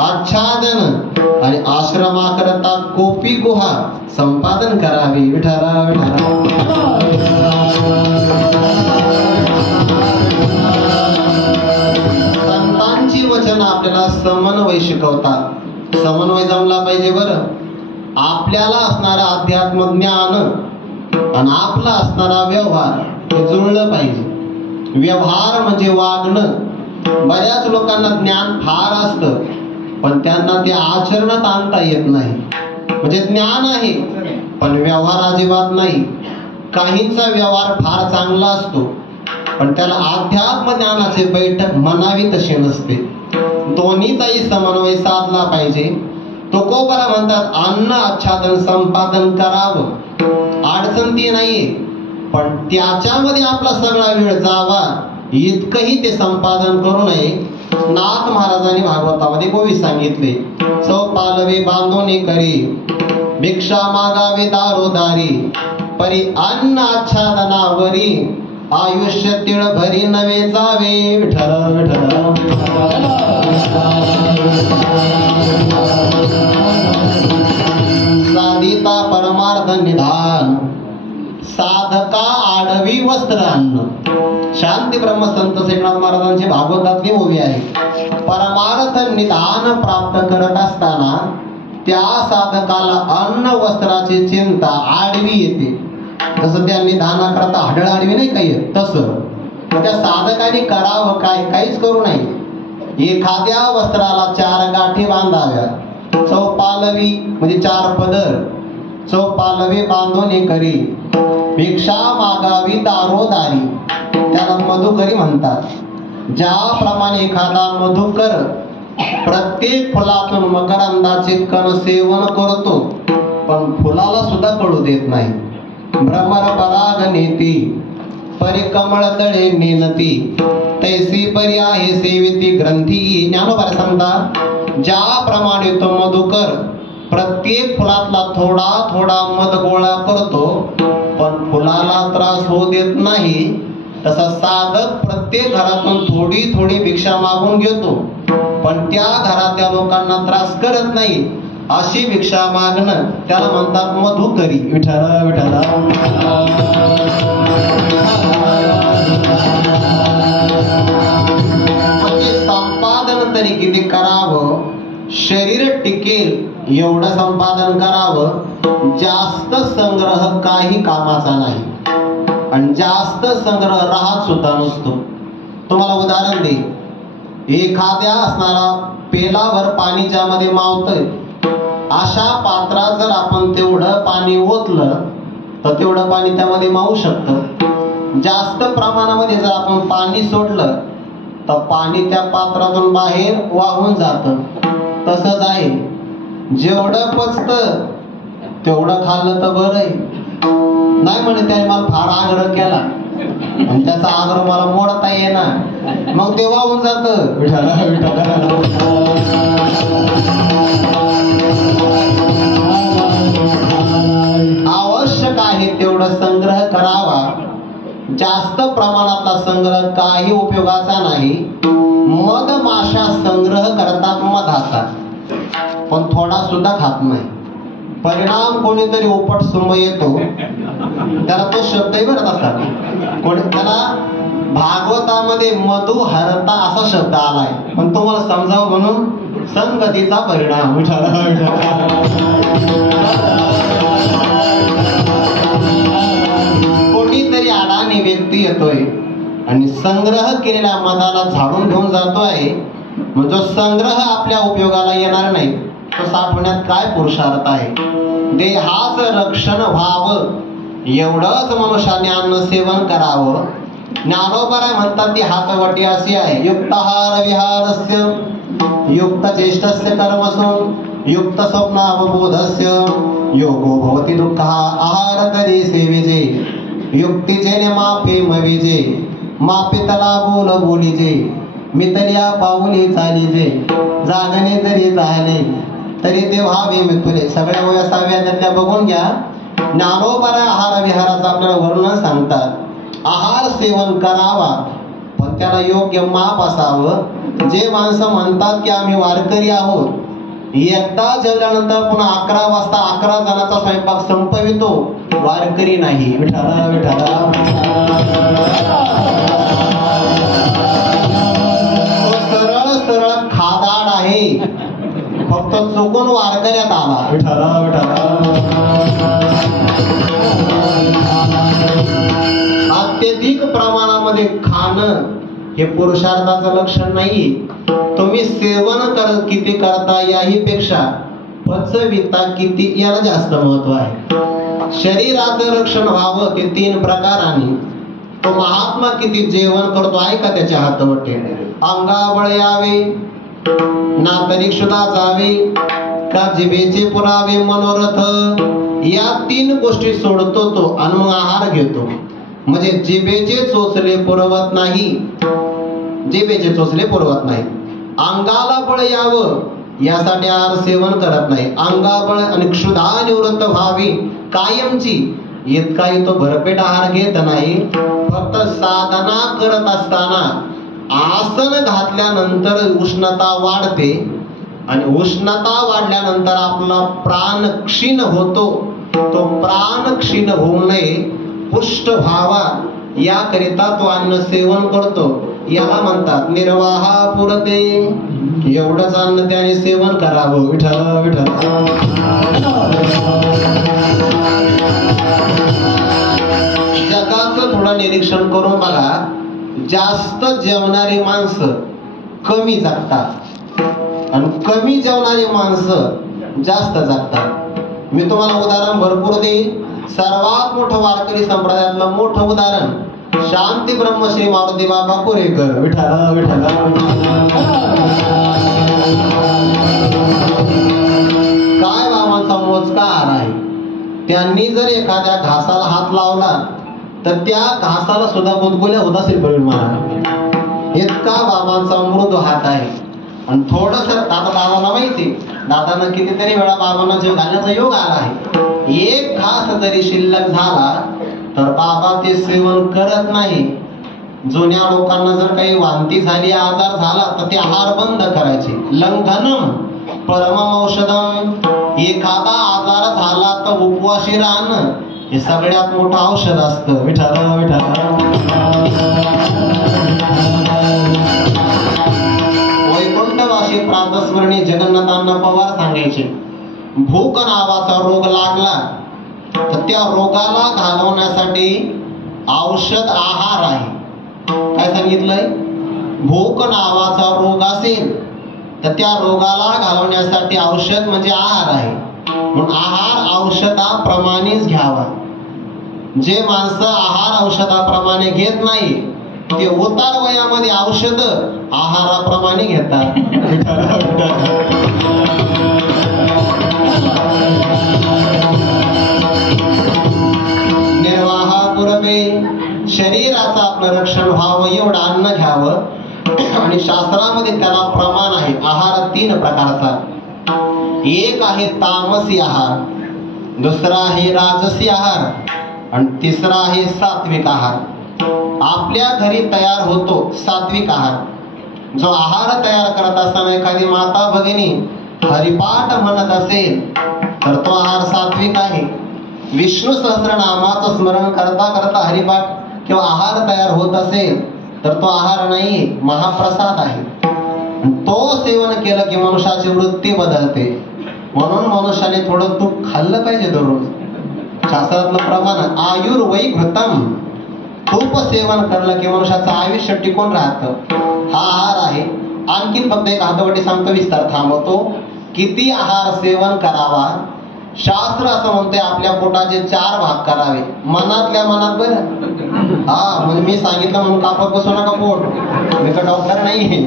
आच्छादन आणि आश्रमाकरता कोपी गुहा संपादन करावी. विठरा संतांची वचन आपल्याला समन्वय शिकवतात. समन्वय जमला पाहिजे बरं. आपल्याला असणारा अध्यात्म ज्ञान आणि आपला असणारा व्यवहार हे जुळलं पाहिजे. व्यवहार म्हणजे वागणं. बऱ्याच लोकांना ज्ञान फार असतं पण त्यांना ते आचरणात आणता येत नाही. म्हणजे ज्ञान आहे पण व्यवहार अजिबात नाही. काहींचा व्यवहार फार चांगला असतो पण त्याला अध्यात्म ज्ञानाचे बैठक म्हणावी तशी नसते. दोन्हीचाही समन्वय साधला पाहिजे. तुकोबारा म्हणतात अन्न आच्छादन संपादन करावं. अडचण ती नाहीये पण त्याच्यामध्ये आपला सगळा वेळ जावा इतकंही ते संपादन करू नये. नाथ महाराजांनी भागवतामध्ये गोवी सांगितले. चौपालवे बांधोनी करी, भिक्षा मागावे दारोदारी, परी अन्न आच्छादनावरी, आयुष्य तिळ भरी नवे जावे. विठ्ठल विठ्ठल. साधिता परमार्थ निधान, साधका आडवी वस्त्र अन्न. शांती ब्रह्मसंत श्रीनाथ महाराजांची भागवतातली ओवी आहे. परमार्थ निधान प्राप्त करत असताना त्या साधकाला अन्न वस्त्राची चिंता आडवी येते. तसं त्या निधानाकरता हाडळ आडवी नाही काही तसं त्या साधकाने करावं काय, काहीच करू नये. एखाद्या वस्त्राला 4 गाठी बांधाव्या. चौपालवी म्हणजे 4 पदर. चौपालवी बांधोनी करी, भिक्षा मागावी दारोदारी, त्याला मधुकरी म्हणतात. ज्याप्रमाणे एखादा मधुकर प्रत्येक फुलातून मकरंदाचे कण सेवन करतो पण फुलाला सुद्धा कळू देत नाही. भ्रमर पराग नेती, परिकमळ तळे नेनती, तैसी परी आहे सेविती ग्रंथी. ज्ञानोबा सांगतात ज्याप्रमाणे तो मधुकर प्रत्येक फुलातला थोडा थोडा मध गोळा करतो पण फुलाला त्रास होऊ देत नाही, तसा साधक प्रत्येक घरातून थोडी थोडी भिक्षा मागून घेतो पण त्या घरातल्या लोकांना त्रास करत नाही. अशी भिक्षा मागणं त्याला म्हणतात मधुकरी. विठ्ठल विठ्ठल. म्हणजे संपादन तरी किती करावं, शरीर टिकेल एवढं संपादन करावं. जास्त संग्रह काही कामाचा नाही आणि जास्त संग्रह राहत सुद्धा नसतो. तुम्हाला उदाहरण दे. एखाद्या असणारा पेलावर पाणी ज्यामध्ये मावतंय अशा पात्रात जर आपण तेवढं पाणी ओतलं तर तेवढं पाणी त्यामध्ये मावू शकतं. जास्त प्रमाणामध्ये जर आपण पाणी सोडलं तर पाणी त्या पात्रातून बाहेर वाहून जातं. तसंच आहे, जेवढं पचतं तेवढं खाल्लं तर बरं आहे. नाही म्हणे त्याने मला फार आग्रह केला आणि त्याचा आग्रह मला मोडता येणार, मग ते वाहून जातं. आवश्यक आहे तेवढं संग्रह करावा. जास्त प्रमाणातला संग्रह काही उपयोगाचा नाही. मधमाशा संग्रह करतात मधाचा पण थोडा सुद्धा खात नाही. परिणाम कोणीतरी उपट सुंब येतो, त्याला तो शब्दही बरं तसा कोणी त्याला भागवतामध्ये मधु हरता असा शब्द आलाय पण तुम्हाला समजावं म्हणून संगतीचा परिणाम. कोणीतरी अडाणी व्यक्ती येतोय आणि संग्रह केलेल्या मधाला झाडून घेऊन जातोय, म्हणजे संग्रह आपल्या उपयोगाला येणार नाही तो साठवण्यात काय पुरुषार्थ आहे. देहाच रक्षण व्हावं एवढंच मनुष्याने अन्न सेवन करावं. ज्ञानोबराय म्हणतात ती हातवटी अशी आहे. युक्ताहार विहारस्य युक्त चेष्टस्य कर्मसु युक्त स्वप्नावबोधस्य योगो भवति दुःखः. आहार तरी सेविजे युक्तीचे मापे मविजे मापितला बोल बोलिजे मितल्या पाऊली चालिजे जागणे जरी चालले तरी ते व्हावे मितुले. सगळ्या व्यवस्था त्यातल्या बघून घ्या. ज्ञानोबराय आहार विहाराचं आपल्याला वर्णन सांगतात. आहार सेवन करावा पण त्याला योग्य माप असावं. जे माणसं म्हणतात की आम्ही वारकरी आहोत, एकदा जेवल्यानंतर पुन्हा 11 वाजता 11 जणांचा स्वयंपाक संपवितो, वारकरी नाही. विठाला विठाला सरळ सरळ खादाड आहे, फक्त चुकून वारकऱ्यात आला. विठाला विठाला अत्यधिक प्रमाणामध्ये खाणं हे पुरुषार्थाचं लक्षण नाही. तुम्ही सेवन किती करता याही पेक्षा पचविता किती याला जास्त महत्व आहे. शरीराचं रक्षण व्हावं ते 3 प्रकाराने. तो महात्मा किती जेवण करतो आहे का त्याच्या हातवटे. अंगाबळ यावे ना तरी क्षुधा जावे का जिभेचे पुरावे मनोरथ. या 3 गोष्टी सोडतो तो आणि मग आहार घेतो. म्हणजे जिभेचे चोचले पुरवत नाही, जिभेचे चोचले पुरवत नाही. अंगाला बळ यावं यासाठी आहार सेवन करत नाही. अंगाबळ आणि क्षुधा निवृत्त व्हावी कायमची इतकाही तो भरपेट आहार घेत नाही. फक्त साधना करत असताना आसन घातल्यानंतर उष्णता वाढते आणि उष्णता वाढल्यानंतर आपला प्राण क्षीण होतो. तो प्राण क्षीण होऊ नये, पुष्ट व्हावा याकरिता तो अन्न सेवन करतो. याला म्हणतात निर्वाहा पुरते. एवढंच अन्न त्याने सेवन करावं. विठ्ठल विठ्ठल जगाचं थोडं निरीक्षण करून बघा. जास्त जेवणारी माणसं कमी जगतात आणि कमी जेवणारी माणसं जास्त जगतात. मी तुम्हाला उदाहरण भरपूर देईन. सर्वात मोठं वारकरी संप्रदायातलं मोठं उदाहरण शांती ब्रह्मश्री मारुती बाबा कोरेकर. विठाला विठाला काय बाबांचा मोजका आहार आहे. त्यांनी जर एखाद्या घासाला हात लावला तर त्या घासाला सुद्धा गुदगुल्या होत असेल बळी महाराज. इतका बाबांचा मृदू हात आहे. आणि थोडस आता बाबांना माहिती, दादांना कितीतरी वेळा बाबांना जीव घालण्याचा योग आला आहे. एक घास जरी शिल्लक झाला तर बाबा ते सेवन करत नाही. जुन्या लोकांना जर काही वांती झाली, आजार झाला तर ते आहार बंद करायचे. लंघनम परम औषधम. एखादा आजार झाला तर उपवाशी राहणं हे सगळ्यात मोठं औषध असतं. विठाला विठाला वैकुंठवासी प्रातस्मरणी जगन्नाथांना पवार सांगायचे, भूक नावाचा रोग लागला तर त्या रोगाला घालवण्यासाठी औषध आहार आहे. काय सांगितलंय? भूक नावाचा रोग असेल तर त्या रोगाला घालवण्यासाठी औषध म्हणजे आहार आहे. म्हणून आहार औषधाप्रमाणेच घ्यावा. जे माणसं आहार औषधाप्रमाणे घेत नाही ते उतार वयामध्ये औषध आहाराप्रमाणे घेतात. निर्वाहा पुरवे. शरीराचं आपलं रक्षण व्हावं एवढं अन्न घ्यावं. आणि शास्त्रामध्ये त्याला प्रमाण आहे. आहार 3 प्रकारचा. एक आहे तामसी आहार, दुसरा आहे राजसी आहार आणि तिसरा आहे सात्विक आहार. आपल्या घरी तयार होतो सात्विक आहार. जो आहार तयार करत असताना एखादी माता भगिनी हरिपाठ म्हणत असेल तर तो आहार सात्विक आहे. विष्णू सहस्रनामाचं स्मरण करता करता हरिपाठ किंवा आहार तयार होत असेल तर तो आहार नाही, महाप्रसाद आहे. तो सेवन केलं की मनुष्याची वृत्ती बदलते. म्हणून मनुष्याने थोडं तूप खाल्लं पाहिजे दररोज. शास्त्रातलं प्रमाण आयुर्वैघृतम. तूप सेवन करलं की मनुष्याचं आयुष्य टिकून राहतं. हा आहार आहे. आणखीन फक्त एक हातवटी सांगतो, विस्तार थांबवतो. किती आहार सेवन करावा शास्त्र असं म्हणते आपल्या पोटाचे 4 भाग करावे, मनातल्या मनात बरं. हा म्हणजे मी सांगितलं म्हणून कापत बसू नका पोट, मी का डॉक्टर नाही.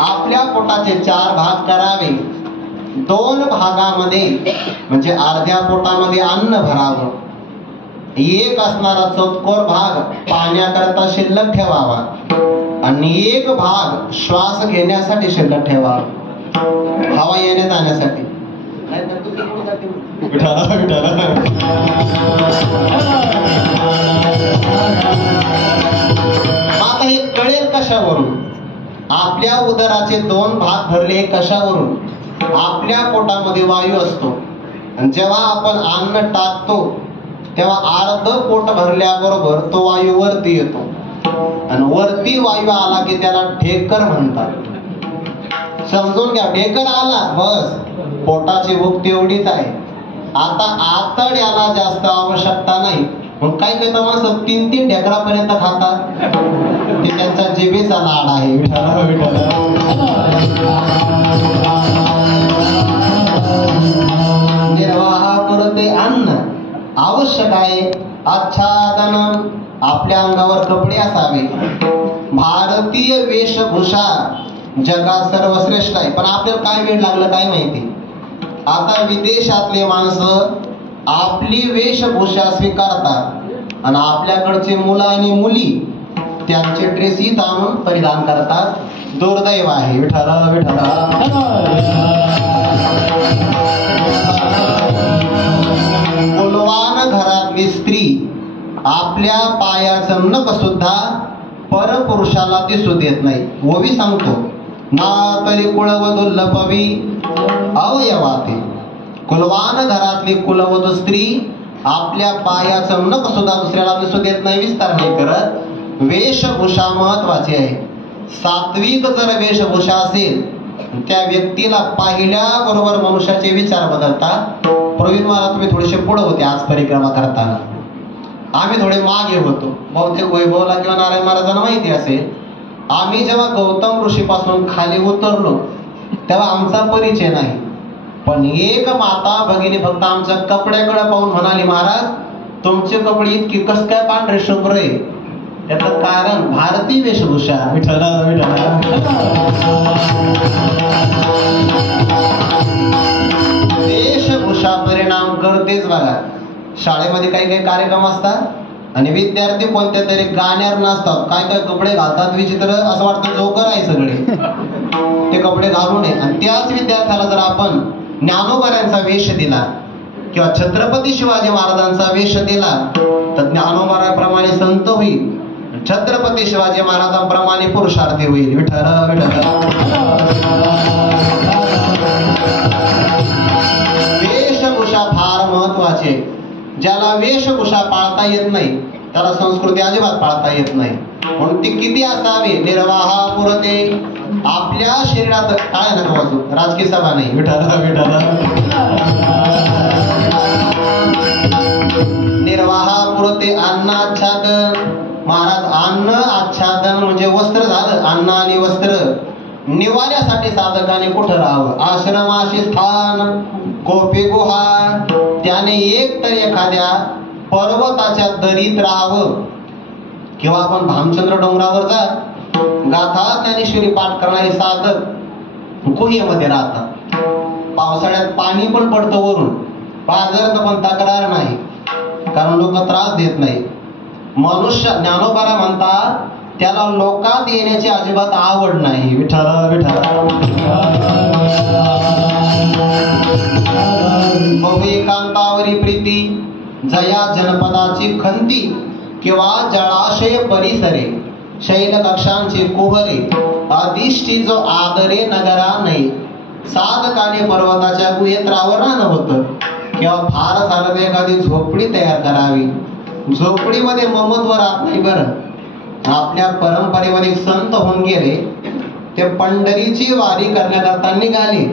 आपल्या पोटाचे 4 भाग करावे. 2 भागामध्ये म्हणजे अर्ध्या पोटामध्ये अन्न भरावं. एक असणारा चौकोर भाग पाण्याकरता शिल्लक ठेवावा आणि 1 भाग श्वास घेण्यासाठी शिल्लक ठेवावा, हवा येण्या जाण्यासाठी. आता हे कळेल कशावरून? आपल्या उदराचे 2 भाग भरले हे कशावरून? आपल्या पोटामध्ये वायू असतो आणि जेव्हा आपण अन्न टाकतो तेव्हा अर्ध पोट भरल्याबरोबर तो वायू वरती येतो आणि वरती वायू आला की त्याला ढेकर म्हणतात. समजून घ्या, ढेकर आला बस पोटाची भूक तेवढीच आहे. आता आतड याला जास्त आवश्यकता नाही. मग काय करतात माणसं 3-3 ढेकरापर्यंत खातात, ते त्यांचा जिभेचा लाड आहे. निर्वाहापुरते अन्न आवश्यक आहे. आच्छादन, आपल्या अंगावर कपडे असावे. भारतीय वेशभूषा जगात सर्वश्रेष्ठ आहे. पण आपल्याला काय वेळ लागलं काय माहिती. आता विदेशातले माणसं आपली वेशभूषा स्वीकारतात आणि आपल्याकडचे मुलं आणि मुली त्यांचे ड्रेस इथं आणून परिधान करतात. दुर्दैव आहे. विठ्ठला विठ्ठला. कुलवान घरातली स्त्री आपल्या पायाचं नख सुद्धा परपुरुषाला दिसू देत नाही. ओवी सांगतो ना तरी कुळवधू लपवी अवयवाते. कुलवान घरातली कुलवधू स्त्री आपल्या पायाचं नख सुद्धा दुसऱ्याला दिसू देत नाही, विस्तार नाही करत. वेशभूषा महत्वाची आहे. सात्विक जर वेशभूषा असेल त्या व्यक्तीला पाहिल्याबरोबर मनुष्याचे विचार बदलतात. प्रवीण महाराज तुम्ही थोडेसे पुढे होते आज परिक्रमा करताना, आम्ही थोडे मागे होतो. बहुतेक वैभवला किंवा नारायण महाराजांना माहिती असेल, आम्ही जेव्हा गौतम ऋषीपासून खाली उतरलो तेव्हा आमचा परिचय नाही. पण एक माता भगिनी फक्त आमच्या कपड्याकडे पाहून म्हणाली, महाराज तुमचे कपडे इतकी कस काय पांढरे शुभ्र आहे? त्याचं कारण भारतीय वेशभूषा. विठ्ठला विठ्ठला. वेशभूषा परिणाम करतेच बघा. शाळेमध्ये काही काही कार्यक्रम असतात आणि विद्यार्थी कोणत्या तरी गाण्यावर नाचतात, काय काय कपडे घालतात विचित्र, असं वाटतं जोकर आहे सगळे ते कपडे घालू नये. आणि त्याच विद्यार्थ्याला जर आपण ज्ञानोबांचा वेश दिला किंवा छत्रपती शिवाजी महाराजांचा वेश दिला तर ज्ञानोबाप्रमाणे संत होईल, छत्रपती शिवाजी महाराजांप्रमाणे पुरुषार्थी होईल. विठ्ठला विठ्ठला. वेशभूषा फार महत्वाची आहे. ज्याला वेशभूषा पाळता येत नाही त्याला संस्कृती अजिबात पाळता येत नाही. म्हणून ती किती असावी? निर्वाहापुरते. आपल्या शरीरात काय नका वाचू, राजकीय सभा नाही. विठ्ठला विठ्ठला. निर्वाहापुरते अन्नाच्छादन. महाराज अन्न आच्छादन म्हणजे वस्त्र झालं. अन्न आणि वस्त्र निवाऱ्यासाठी साधकाने कुठं राहावं? आश्रमाशी स्थान, कोपी गुहा. त्याने एक तर एखाद्या पर्वताच्या दरीत राहावं किंवा आपण भामचंद्र डोंगरावर जा, गाथा ज्ञानेश्वरी पाठ करणारे साधक गुहेमध्ये राहतात. पावसाळ्यात पाणी पण पडतं वरून, पाजरतं पण तक्रार नाही, कारण लोक त्रास देत नाही. मनुष्य ज्ञानोबाला म्हणतात त्याला लोकात येण्याची अजिबात आवड नाही. विठ्ठला विठ्ठला. बहुएकांतावरी प्रीती, जया जनपदाची खंती किंवा जळाशय परिसरे, शैल कक्षांचे कुहरे, अधिष्ठी जो आदरे नगरा नाही. साधकाने पर्वताच्या गुहेत राहणं होतं किंवा फार झालं तर एखादी झोपडी तयार करावी. झोपडीमध्ये ममत्व राहत नाही. बरं, आपल्या परंपरेमध्ये संत होऊन गेले, ते पंढरीची वारी करण्याकरता निघाले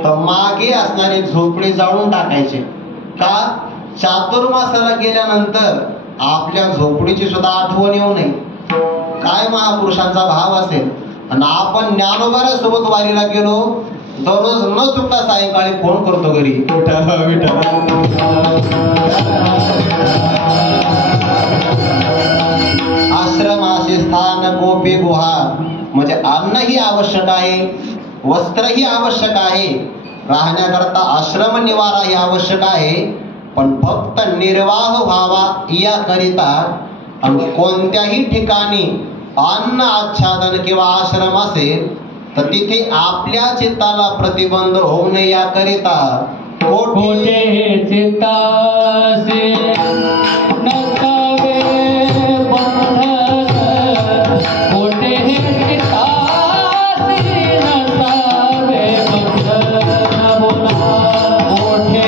तर मागे असणारी झोपडी जाळून टाकायचे. का? चातुर्मासाला गेल्यानंतर आपल्या झोपडीची सुद्धा आठवण येऊ नये. काय महापुरुषांचा भाव असेल. आणि आपण ज्ञानोबाऱ्या सोबत वारीला गेलो दररोज न चुकता सायंकाळी फोन करतो घरी, विठ्ठल विठ्ठल. आश्रमाचे स्थान गोपी गुहा, म्हणजे अन्नही आवश्यक आहे, वस्त्रही आवश्यक आहे, राहण्याकरता आश्रम निवाराही आवश्यक आहे, पण फक्त निर्वाह व्हावा याकरिता कोणत्याही ठिकाणी अन्न आच्छादन किंवा आश्रम असेल तर तिथे आपल्या चित्ताला प्रतिबंध होऊ नये याकरिता कोठे चित्तासे नसावे बंधन, कोठे चित्तासे नसावे बंधन, बोला कोठे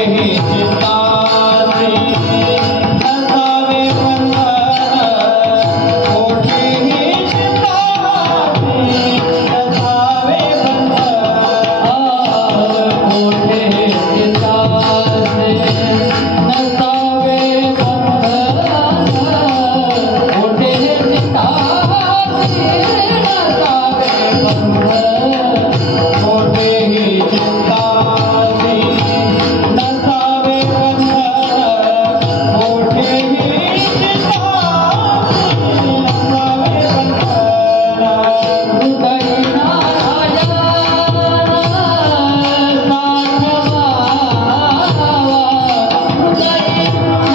चित्तासे नसावे बंधन, कोठे चित्तासे नसावे बंधन, कोठे चित्तासे नसावे बंधन, कोठे चित्तासे नसावे बंधन, कोठे चित्तासे नसावे बंधन, कोठे चित्तासे नसावे बंधन. हृदय नारायण साठवावा, हृदय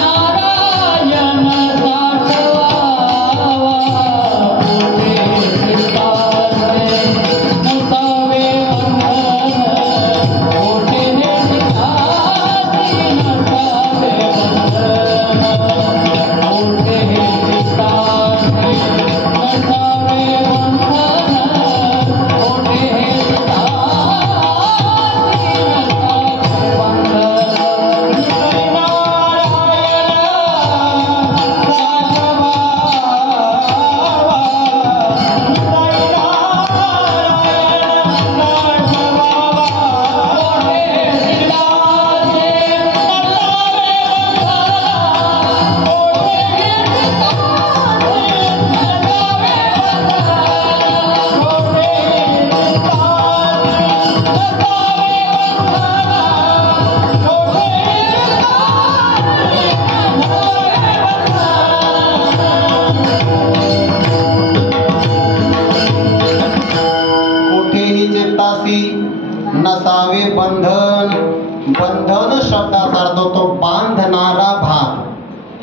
नारायण साठवावा, कोठे चित्तासे नसावे बंधन, कोठे चित्तासे नसावे बंधन, कोठे चित्तासे नसावे बंधन, कोठे कोठेही चित्तासी नसावे बंधन. बंधन शब्दाचा अर्थ होतो बांधणारा भाग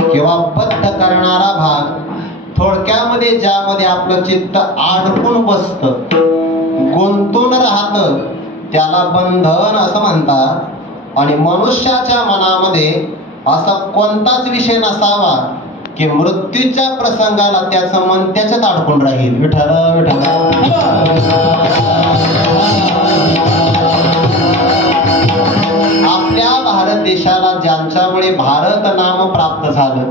किंवा बद्ध करणारा भाग. थोडक्यामध्ये ज्यामध्ये आपलं चित्त अडकून बसतं, गुंतून राहतं, त्याला बंधन असं म्हणतात. आणि मनुष्याच्या मनामध्ये असा कोणताच विषय नसावा की मृत्यूच्या प्रसंगाला त्याचं मन त्याच्यात अडकून राहील. विठ्ठल विठ्ठल. आपल्या भारत देशाला ज्यांच्यामुळे भारत नाम प्राप्त झालं,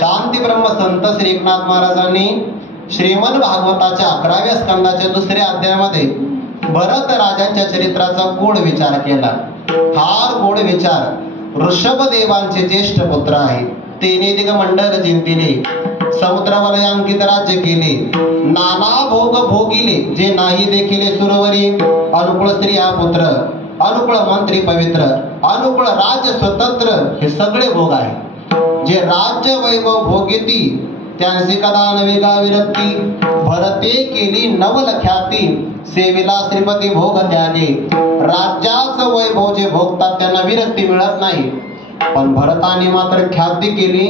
शांती ब्रह्म संत श्री एकनाथ महाराजांनी श्रीमद भागवताच्या 11व्या स्कंदाच्या 2ऱ्या अध्यायामध्ये भरत राजांच्या चरित्राचा गोड विचार केला. फार गोड विचार. ऋषभदेवांचे ज्येष्ठ पुत्र आहेत, तेने दिगमंडल जिंकले, समुद्र वलयांकित राज्य केले, नाना भोग भोगिले, जे नाही देखिले सुरवरी, अनुकूळ स्त्रिया पुत्र, अनुकूळ मंत्री पवित्र, अनुकूळ राज्य स्वतंत्र, हे सगळे भोग आहे. जे राज्य वैभव भोगेती त्यांचे कदा नवेगा विरक्ती, भरते केली नवल ख्याती, सेविला श्रीपती भोग त्यागे. राज्याचं वैभव जे भोगतात त्यांना विरक्ती मिळत नाही, पण भरताने मात्र ख्याती केली,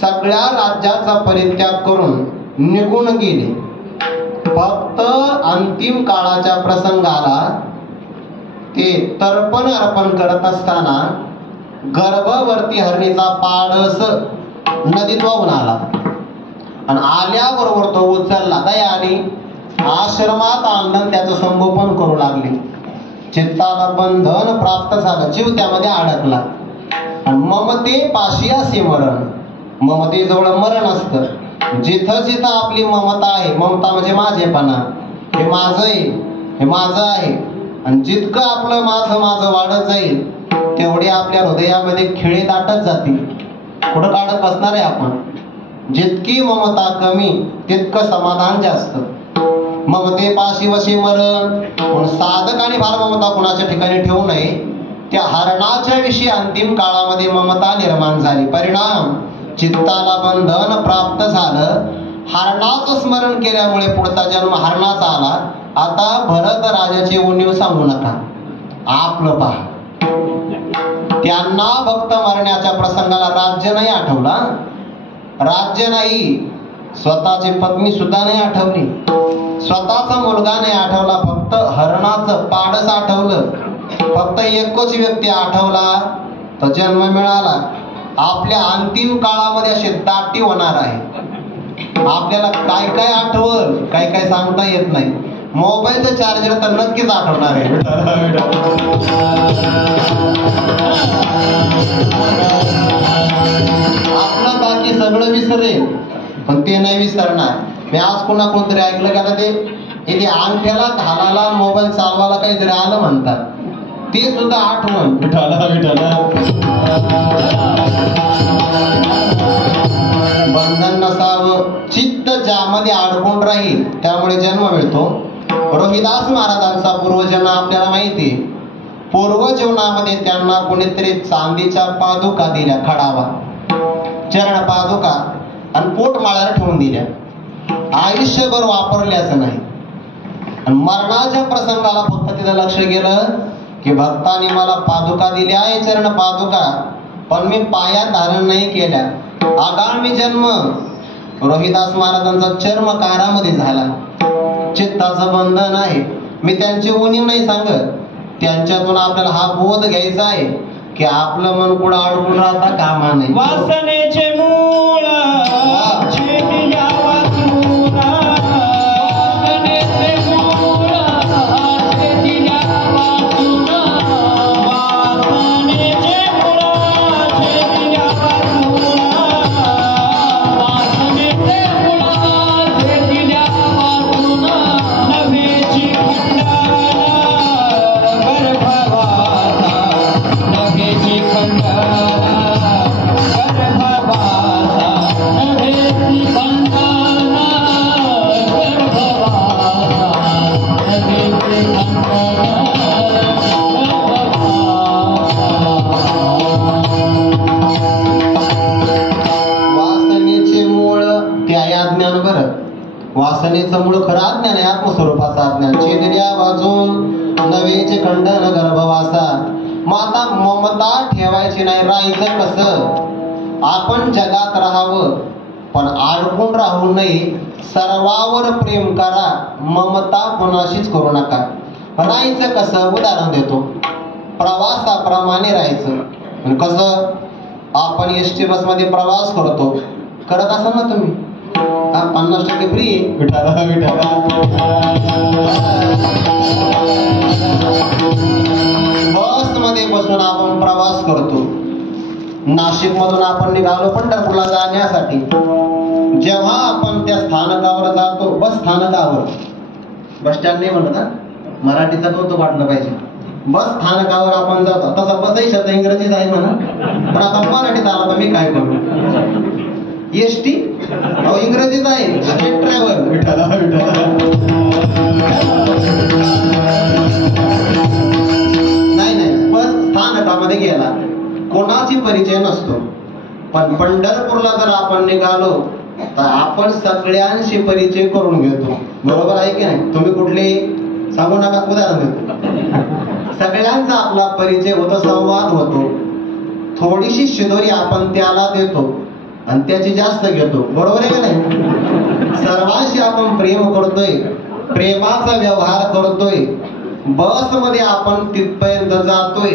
सगळ्या राज्याचा परित्याग करून निघून गेले. फक्त अंतिम काळाच्या प्रसंगाला ते तर्पण अर्पण करत असताना गर्भवती हरणीचा पाडस नदीत वाहून आला आणि आल्याबरोबर तो उचलला, दया आली, आश्रमात आणलं, त्याचं संगोपन करू लागले. चित्ताला बंधन प्राप्त झालं, जीव त्यामध्ये अडकला. आणि ममते पाशी असे मरण. ममतेजवळ मरण असतं. जिथं जिथं आपली ममता आहे, ममता म्हणजे माझेपणा, हे माझं आहे, हे माझं आहे, आणि जितकं आपलं माझं माझं वाढत जाईल तेवढे आपल्या हृदयामध्ये खिळे दाटत जातील. कुठं काढत बसणार आहे आपण? जितकी ममता कमी तितकं समाधान जास्त. ममते पाशी वशी मरण. पण साधकाने फार ममता कुणाच्या ठिकाणी ठेवू नये. त्या हरणाच्या विषयी अंतिम काळामध्ये ममता निर्माण झाली. परिणाम चित्ताला बंधन प्राप्त झालं. हरणाचं स्मरण केल्यामुळे पुढचा जन्म हरणाचा आला. आता भरत राजाची उणीव सांगू नका, आपलं पहा. त्यांना भक्त मरण्याच्या प्रसंगाला राज्य नाही आठवला, राज्य नाही, स्वतःची पत्नी सुद्धा नाही आठवली, स्वतःचा मुलगा नाही आठवला, फक्त हरणाचं पाडस आठवलं. फक्त एकच व्यक्ती आठवला तर जन्म मिळाला. आपल्या अंतिम काळामध्ये असे दाटी होणार आहे. आपल्याला काय काय आठवल काय काय सांगता येत नाही. मोबाईलचं चार्जर तर नक्कीच आठवणार आहे. आपलं बाकी सगळं विसरेल पण ते नाही विसरणार. मी आज कोणा कोणतरी ऐकलं का ते इथे अंगठ्याला घालायला मोबाईल चालवायला काहीतरी आलं म्हणतात, ते सुद्धा आठवण. बंधन नसावं, चित्त ज्यामध्ये अडकून राहील त्यामुळे जन्म मिळतो. रोहिदास महाराजांचा पूर्वजन्म आपल्याला माहिती. पूर्वजीवनामध्ये त्यांना कोणीतरी चांदीच्या पादुका दिल्या, खडावा चरण पादुका, आणि पोटमाळ्यावर ठेवून दिल्या. आयुष्यभर वापरल्याच नाही. आणि मरणाच्या प्रसंगाला फक्त तिथं लक्ष गेलं की भक्तांनी मला पादुका दिल्या आहे, चरण पादुका, पण मी पायात धारण नाही केल्या. आगामी जन्म रोहिदास महाराजांचा चर्मकारामध्ये झाला. चित्ताचं बंधन आहे. मी त्यांची उणीव नाही सांगत, त्यांच्यातून आपल्याला हा बोध घ्यायचा आहे की आपलं मन कुठं अडकून राहता कामा नाही. वासनेचे मूळ छेदिल्या वाचूना, वासनेचे मूळ छेदिल्या वाचूना, वासनेचे मूळ छेदिल्या वाचूना, वासनेचे मूळ छेदिल्या वाचूना, नभेची खंडाला गर्भवासा, नभेची खंडाला गर्भवासा, नभेची खंडाला गर्भवासा, नभेची खंडाला वासनेचे मूळ ते आहे अज्ञान. बरं, वासनेचं मूळ खरं अज्ञान आहे, आत्मस्वरूपाचं अज्ञान. छेदल्या वाचून नवेचे खंडन गर्भवासा. मग आता ममता ठेवायची नाही, राहायचं कसं? आपण जगात राहावं पण अडकून राहू नये. सर्वावर प्रेम करा, ममता कोणाशीच करू नका. राहायचं कसं? उदाहरण देतो. प्रवासाप्रमाणे राहायचं. आणि कसं? आपण एसटी बस मध्ये प्रवास करतो, करत असाल ना तुम्ही? 50% फ्री आहे. बस मध्ये बसून आपण प्रवास करतो. नाशिक मधून आपण निघालो पंढरपूरला जाण्यासाठी. जेव्हा आपण त्या स्थानकावर जातो, बस स्थानकावर, बस स्टँड नाही म्हणत, मराठीचा कौतुक वाटलं पाहिजे. बस स्थानकावर आपण जातो. तसा बसही शब्द इंग्रजीच आहे म्हणा, पण आता मराठीत आला तर मी काय करू? एसटी इंग्रजीच आहे. ट्रॅव्हल नाही, बस स्थानकामध्ये गेला, कोणाची परिचय नसतो. पण पंढरपूरला जर आपण निघालो तर आपण सगळ्यांशी परिचय करून घेतो. बरोबर आहे की नाही? तुम्ही कुठले सांगू नका, उदाहरण देतो. सगळ्यांचा आपला परिचय होतो, संवाद होतो. थोडीशी शिदोरी आपण त्याला देतो आणि त्याची जास्त घेतो. बरोबर आहे का नाही? सर्वांशी आपण प्रेम करतोय, प्रेमाचा व्यवहार करतोय. बस मध्ये आपण तिथपर्यंत जातोय,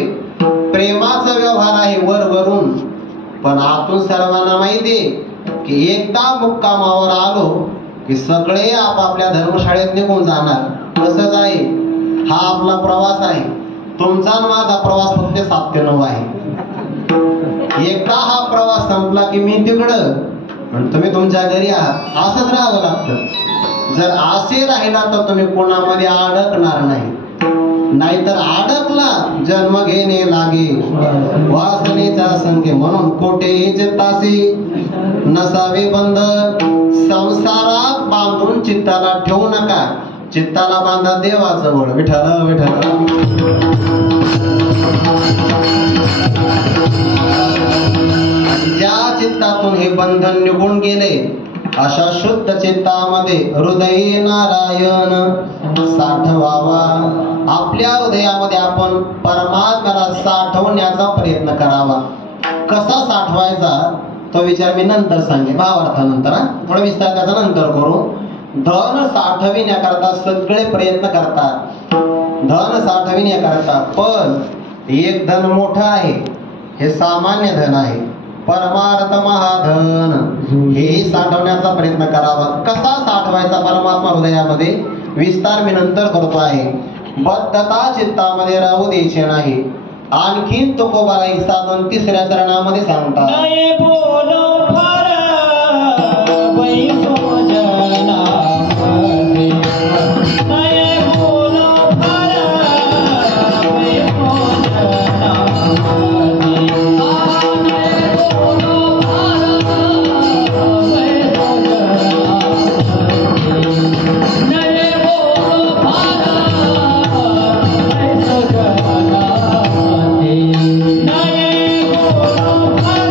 प्रेमाचा व्यवहार आहे वर वरून. पण आतून सर्वांना माहितीये की एकदा मुक्कामावर आलो की सगळे आपापल्या धर्मशाळेत निघून जाणार. तसंच आहे, हा आपला प्रवास आहे. तुमचा आणि माझा प्रवास फक्त 7 ते 9 आहे. एकदा हा प्रवास संपला की मी तिकडं आणि तुम्ही तुमच्या घरी आहात. असंच राहावं लागतं. जर असे राहिला तर तुम्ही कोणामध्ये अडकणार नाही. नाहीतर अडकला जन्म घेणे लागे वासनेचा संगे. म्हणून कोठे तासी नसावे बंद. संसारात बांधून चित्ताला ठेवू नका. चित्ताला बांधा देवाचं वळ. विठ्ठल विठ्ठल. ज्या चित्तातून हे बंधन निघून गेले अशा शुद्ध चित्तामध्ये हृदय नारायण साठवावा. आपल्या हृदयामध्ये आपण परमात्म्याला साठवण्याचा प्रयत्न करावा. कसा साठवायचा तो विचार मी नंतर सांगेन, भावार्थानंतर. थोडा विस्तार त्याचा नंतर करू. धन साठविण्याकरता सगळे प्रयत्न करतात, धन साठविण्याकरता. पण एक धन मोठं आहे, हे सामान्य धन आहे. परमार्थ महाधन हे साठवण्याचा प्रयत्न करावा. कसा साठवायचा परमात्मा हृदयामध्ये विस्तार मी नंतर करतो आहे. बद्धता चित्तामध्ये राहू द्यायचे नाही. आणखीन तुकोबाला एक साधन तिसऱ्या चरणामध्ये सांगतात. नाही बोलो फार बैसो जनामध्ये, नाही बोलो फार बैसो जनामध्ये, नाही बोलो फार बैसो जनामध्ये, नाही बोलो फार बैसो जनामध्ये, नाही बोलो फार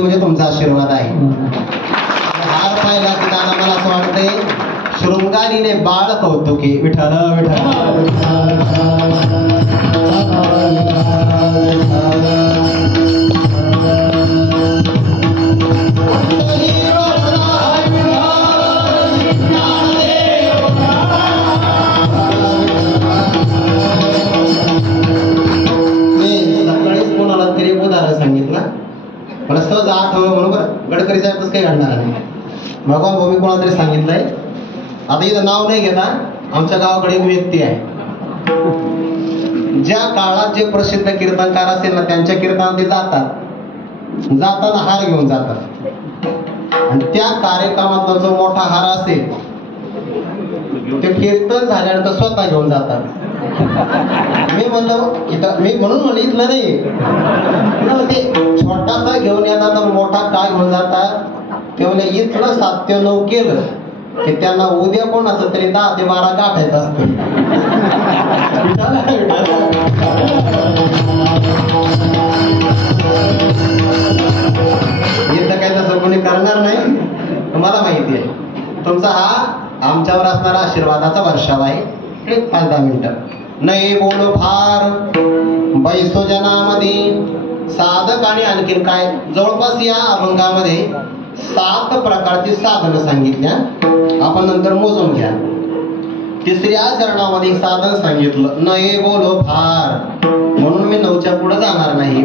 म्हणजे तुमचा आशीर्वाद आहे. हार पाहिला की दादा मला असं वाटतंय शृंगारीने बाळ कौतुके विठ्ठल सकाळीच कोणाला तरी उदाहरण सांगितलं मला सहज आठवलं म्हणून बरं गडकरी साहेबच काही घडणार नाही. भगवान भाऊ मी कोणाला तरी सांगितलंय. आता इथं नाव नाही घेता आमच्या गावाकडे एक व्यक्ती आहे ज्या काळात जे प्रसिद्ध कीर्तनकार असेल ना त्यांच्या कीर्तनात ते जातात जाताना हार घेऊन जातात आणि त्या कार्यक्रमातला जो मोठा हार असेल ते कीर्तन झाल्यानंतर स्वतः घेऊन जातात. मी म्हणलं इथं मी म्हणून म्हणलं इथलं नाही ते छोटासा घेऊन येतात आणि मोठा काय घेऊन जातात ते म्हणजे इथलं 7 ते 9 केलं की त्यांना उद्या कोणाचं तरी 10 ते 12 गाठायचं असतं. इथं काय तसं कोणी करणार नाही. मला माहिती आहे तुमचा हा आमच्यावर असणारा आशीर्वादाचा वर्षाव आहे. एक 5-10 मिनिटं नाही बोलो फार बैसो जनामध्ये साधक आणि आणखीन काय जवळपास या अभंगामध्ये 7 प्रकारची साधनं सांगितल्या. आपण नंतर मोजून घ्या. तिसऱ्या चरणामध्ये साधन सांगितलं नये बोलो फार म्हणून मी 9च्या पुढे जाणार नाही.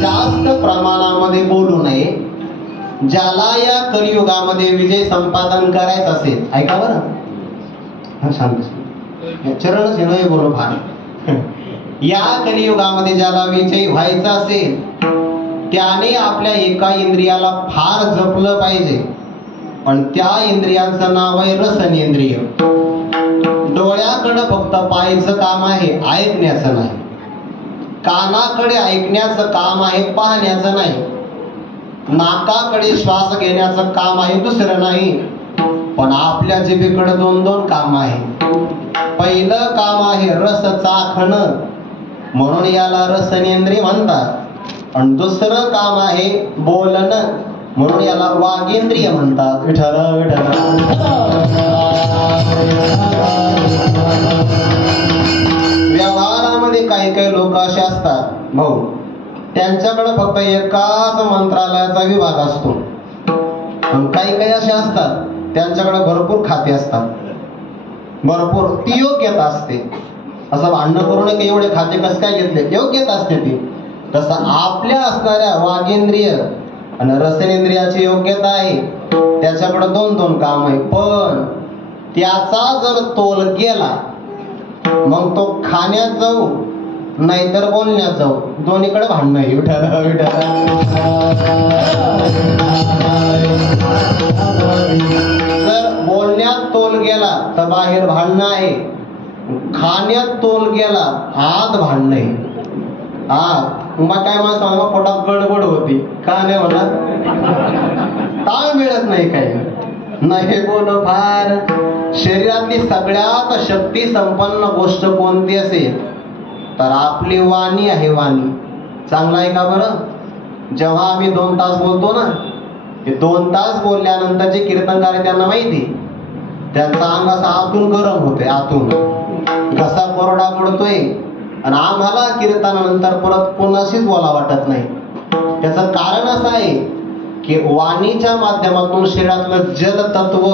जास्त प्रमाणामध्ये बोलू नये. ज्याला या कलियुगामध्ये विजय संपादन करायचा असेल ऐका बरं शांत चरणच नये बोलो फार. या कलियुगामध्ये ज्याला विजयी व्हायचा असेल त्याने आपल्या एका इंद्रियाला फार जपलं पाहिजे. पण त्या इंद्रियांचं नाव आहे रसनेंद्रिय. डोळ्याकडे फक्त पाहायचं काम आहे ऐकण्याचं नाही. कानाकडे ऐकण्याचं काम आहे पाहण्याचं नाही. नाकाकडे श्वास घेण्याचं काम आहे दुसरं नाही. पण आपल्या जिभेकडे 2 काम आहे. पहिलं काम आहे रस चाखणं म्हणून याला रसनेंद्रिय म्हणतात. आणि दुसरं काम आहे बोलणं म्हणून याला वागेंद्रिय म्हणतात. विठ्ठल व्यवहारामध्ये काही लोक असे असतात भाऊ त्यांच्याकडे फक्त एकाच मंत्रालयाचा विभाग असतो. काही असे असतात त्यांच्याकडे भरपूर खाते असतात भरपूर ती योग्यता असते. असं भांडण करू नये की एवढे खाते कसं काय घेतले योग्यता असते ती. तसं आपल्या असणाऱ्या वागेंद्रिय आणि रसनेंद्रियाची योग्यता आहे त्याच्याकडे 2 काम आहे. पण त्याचा जर तोल गेला मग तो खाण्यात जाऊ नाहीतर बोलण्यात जाऊ दोन्हीकडे भांडण आहे. जर बोलण्यात तोल गेला तर बाहेर भांडणं आहे. खाण्यात तोल गेला आत भांडण आहे. मग काय मला सांगा पोटात गडबड होती का नाही म्हणा ताळ मिळत नाही काही नाही बोल फार. शरीरातली सगळ्यात शक्ती संपन्न गोष्ट कोणती असेल तर आपली वाणी आहे. वाणी चांगला आहे का बरं. जेव्हा आम्ही 2 तास बोलतो ना ते 2 तास बोलल्यानंतर जे कीर्तनकार आहे त्यांना माहिती त्यांचा अंग असा आतून गरम होते आतून घसा कोरडा पडतोय आणि आम्हाला कीर्तनानंतर परत कोणाशीच बोला वाटत नाही. त्याचं कारण असं आहे की वाणीच्या माध्यमातून शरीरातलं जल तत्व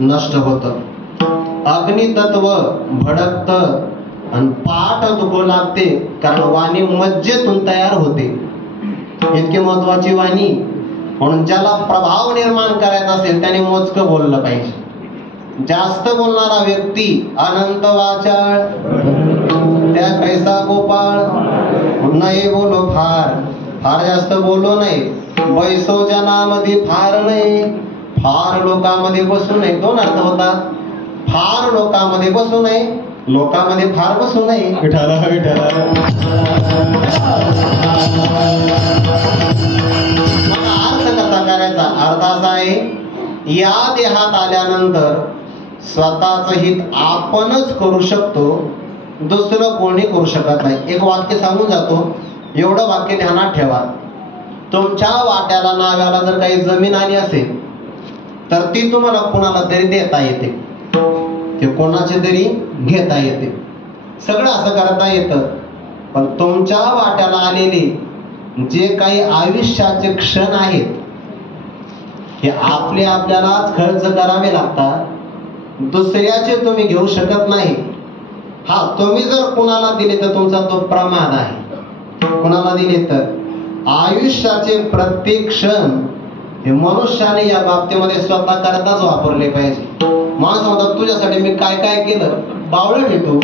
नष्ट होतं. अग्नि तत्व भडकतं आणि पाठ दुखू लागते कारण वाणी मज्जेतून तयार होते. इतकी महत्वाची वाणी म्हणून ज्याला प्रभाव निर्माण करायचा असेल त्याने मोजकं बोललं पाहिजे. जास्त बोलणारा व्यक्ती अनंत वाचाळ त्या कैसा गोपाळ नाही बोलो फार. फार जास्त बोलू नये. बैसो जनामध्ये फार नाही. फार लोकांमध्ये बसू नये. 2 अर्थ होतात. फार लोकांमध्ये बसू नये लोकांमध्ये फार बसू नये. विठ्ठल अर्थ कसा करायचा. अर्थ असा आहे या देहात आल्यानंतर स्वतःच हित आपणच करू शकतो दुसरं कोणी करू शकत नाही. एक वाक्य सांगून जातो, एवढं वाक्य ध्यानात ठेवा. तुमच्या वाट्याला नाव्याला जर काही जमीन आली असेल तर ती तुम्हाला कोणाला तरी देता येते, ते कोणाचे तरी घेता येते, सगळं असं करता येतं. पण तुमच्या वाट्याला आलेले जे काही आयुष्याचे क्षण आहेत हे आपल्यालाच खर्च करावे लागतात, दुसऱ्याचे तुम्ही घेऊ शकत नाही. हा, तुम्ही जर कुणाला दिले तर तुमचा तो प्रमाद आहे. कुणाला दिले तर आयुष्याचे प्रत्येक क्षण हे मनुष्याने या बाबतीमध्ये स्वतः करताच वापरले पाहिजे. माणूस म्हणतात तुझ्यासाठी मी काय काय केलं, बावळट आहे तू.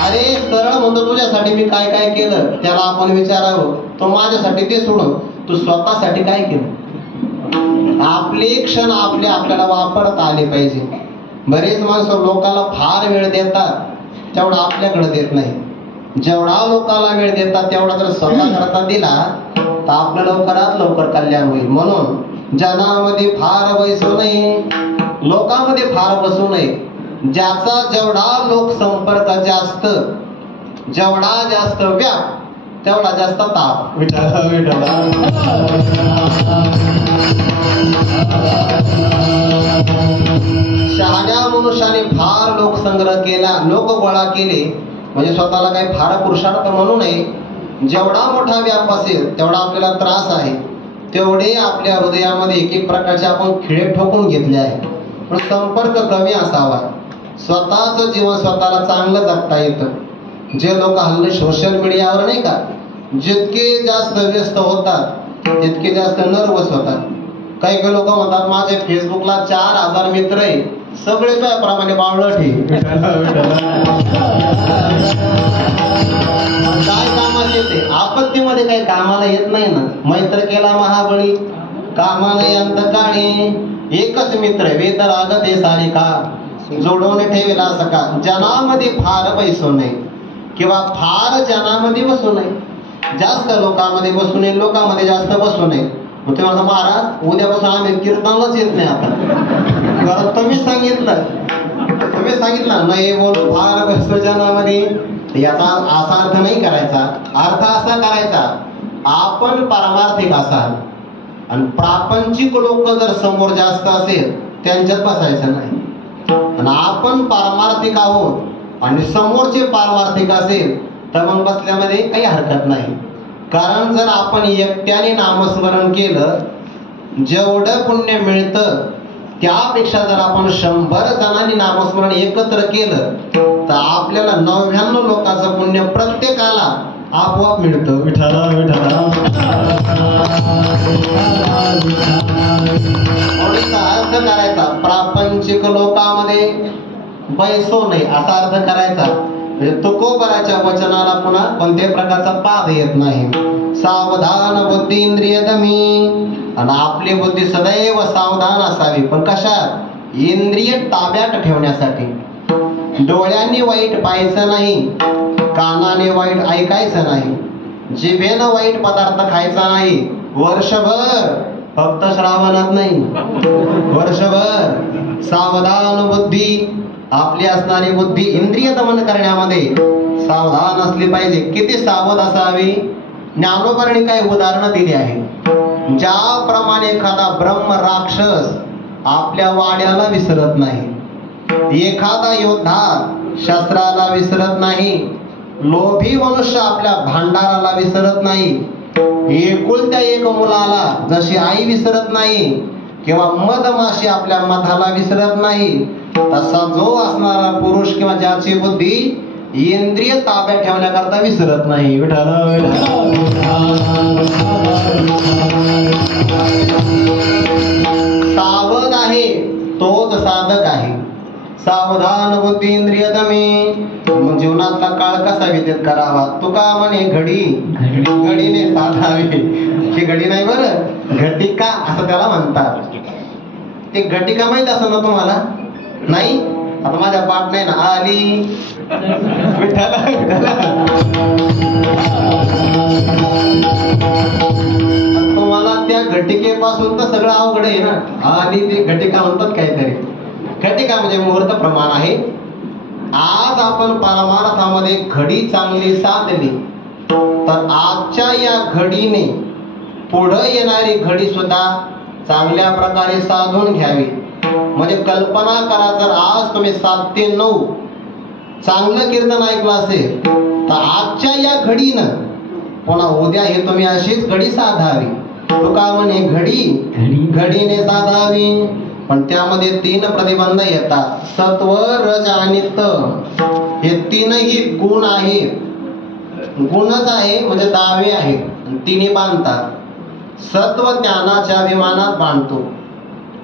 अरे सरळ म्हणतो तुझ्यासाठी मी काय काय केलं, त्याला आपण विचारावं तो माझ्यासाठी ते सोडून तू स्वतःसाठी काय केलं. आपले क्षण आपल्याला वापरता आले पाहिजे. बरेच माणसं लोकाला फार वेळ देतात, तेवढा आपल्याकडे देत नाही. जेवढा लोकाला वेळ देतात तेवढा जर स्वतः करता दिला तर आपलं लवकरात लवकर कल्याण होईल. म्हणून जनामध्ये फार बसू नये, लोकांमध्ये फार बसू नये. ज्याचा जेवढा लोकसंपर्क जास्त, जेवढा जास्त व्याप तेवढा जास्त ताप. शहाण्या मनुष्याने फार लोकसंग्रह केला, लोक गोळा केले म्हणजे स्वतःला काही फार पुरुषार्थ म्हणू नये. जेवढा मोठा व्याप असेल तेवढा आपल्याला त्रास आहे, तेवढे आपल्या हृदयामध्ये एक एक प्रकारचे आपण खिळे ठोकून घेतले आहे. पण संपर्क कमी असावा. स्वतःचं जीवन स्वतःला चांगलं जगता येतं. जे लोक हल्ली सोशल मीडियावर नाही का जितके जास्त व्यस्त होतात तितके जास्त नर्वस होतात. काही काही लोक म्हणतात माझे फेसबुकला 4000 मित्र आहे, सगळे त्याप्रमाणे बावळट आहे. काय कामाला येते, आपत्तीमध्ये काही कामाला येत नाही ना. मैत्र केला महाबळी, कामाला यंत काणी. एकच मित्र वेद लागते सारी का, जोडून ठेवला सका. जनामध्ये फार बसू नये किंवा फार जनामध्ये बसू नये. जास्त लोकांमध्ये बसू नये, लोकांमध्ये जास्त बसू नये. मग ते म्हणा महाराज उद्यापासून आम्ही कीर्तनालाच येत नाही आपण, कारण तुम्ही सांगितलं नाही बोलू फार बसतो जनामध्ये. याचा असा अर्थ नाही करायचा. अर्थ असा करायचा आपण पारमार्थिक असाल आणि प्रापंचिक लोक जर समोर जास्त असेल त्यांच्यात बसायचं नाही. आणि आपण पारमार्थिक आहोत आणि समोरचे पारमार्थिक असेल तर मग बसल्यामध्ये काही हरकत नाही. कारण जर आपण एकट्याने नामस्मरण केलं जेवढं पुण्य मिळतं त्यापेक्षा जर आपण 100 जणांनी नामस्मरण एकत्र केलं तर आपल्याला 99 लोकांचं पुण्य प्रत्येकाला आपोआप मिळतं. विठ्ठला विठ्ठला. अर्थ करायचा प्रापंचिक लोकांमध्ये बैसो नाही असा अर्थ करायचा. तुकोबराच्या वचनाला पुन्हा कोणत्याही प्रकारचा पाद येत नाही. सावधान बुद्धी इंद्रिय दमी. आणि आपली बुद्धी सदैव सावधान असावी. पण कशात? इंद्रिय ताब्यात ठेवण्यासाठी. डोळ्यांनी वाईट पाहायचं नाही, कानाने वाईट ऐकायचं नाही, जिभेनं वाईट पदार्थ खायचा नाही. वर्षभर, फक्त श्रावणात नाही, वर्षभर सावधान बुद्धी. आपली असणारी बुद्धी इंद्रिय दमन करण्यामध्ये सावधान असली पाहिजे. किती सावध असावी? ज्ञानोबरांनी काही उदाहरणं दिली आहे. ज्याप्रमाणे एखादा ब्रह्म राक्षस आपल्या वाड्याला विसरत नाही, एखादा योद्धा शस्त्राला विसरत नाही, लोभी मनुष्य आपल्या भांडाराला विसरत नाही, एकुलत्या एक मुलाला जशी आई विसरत नाही किंवा मधमाशी आपल्या मधाला विसरत नाही, तसा जो असणारा पुरुष किंवा ज्याची बुद्धी इंद्रिय ताब्यात ठेवण्याकरता विसरत नाही. सावध आहे तोच साधक आहे. सावधान बुद्धी इंद्रिय दमी. मग जीवनातला काळ कसा व्यतीत करावा? तुका म्हणे घडीने साधावे. ही घडी नाही बरं, घटिका असं त्याला म्हणतात. ते घटिका माहित असेल ना तुम्हाला? नाही? आता माझ्या पाठ नाही ना आली विठ्ठल तुम्हाला त्या घटिकेपासून तर सगळं अवघड आहे ना. आली ते घटिका म्हणतात काहीतरी. घटिका म्हणजे मुहूर्त प्रमाण आहे. आज आपण परमार्थामध्ये घडी चांगली साधली तर आजच्या या घडीने पुढे येणारी घडी सुद्धा चांगल्या प्रकारे साधून घ्यावी. म्हणजे कल्पना करा, जर आज तुम्ही 7 ते 9 चांगलं कीर्तन ऐकलं असेल तर आजच्या या घडीनं पुन्हा उद्या हे तुम्ही अशीच घडी साधावी. तुका म्हणे घडी घडीने साधावी. पण त्यामध्ये 3 प्रतिबंध येतात. सत्व, रज आणि तम हे 3ही गुण आहेत. गुणच आहे म्हणजे दावे आहेत. तिन्ही बांधतात. सत्व ज्ञानाच्या अभिमानात बांधतो,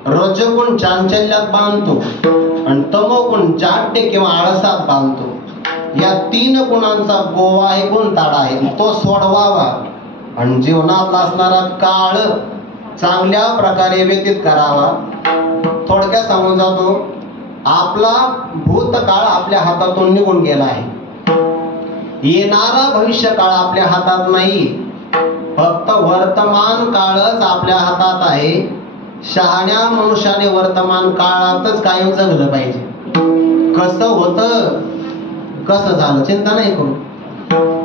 रजगुण चांचल्यात बांधतो आणि तमोगुण जाड्य किंवा आळसात बांधतो. या 3 गुणांचा गोवा आहे, गुणताडा आहे, तो सोडवावा आणि जीवनात असणारा काळ चांगल्या प्रकारे व्यतीत करावा. थोडक्यात सांगून जातो, आपला भूतकाळ आपल्या हातातून निघून गेला आहे. येणारा भविष्यकाळ आपल्या हातात नाही, फक्त वर्तमान काळच आपल्या हातात आहे. शहाण्या मनुष्याने वर्तमान काळातच कायम जगलं पाहिजे. कसं होतं कसं झालं चिंता नाही करू.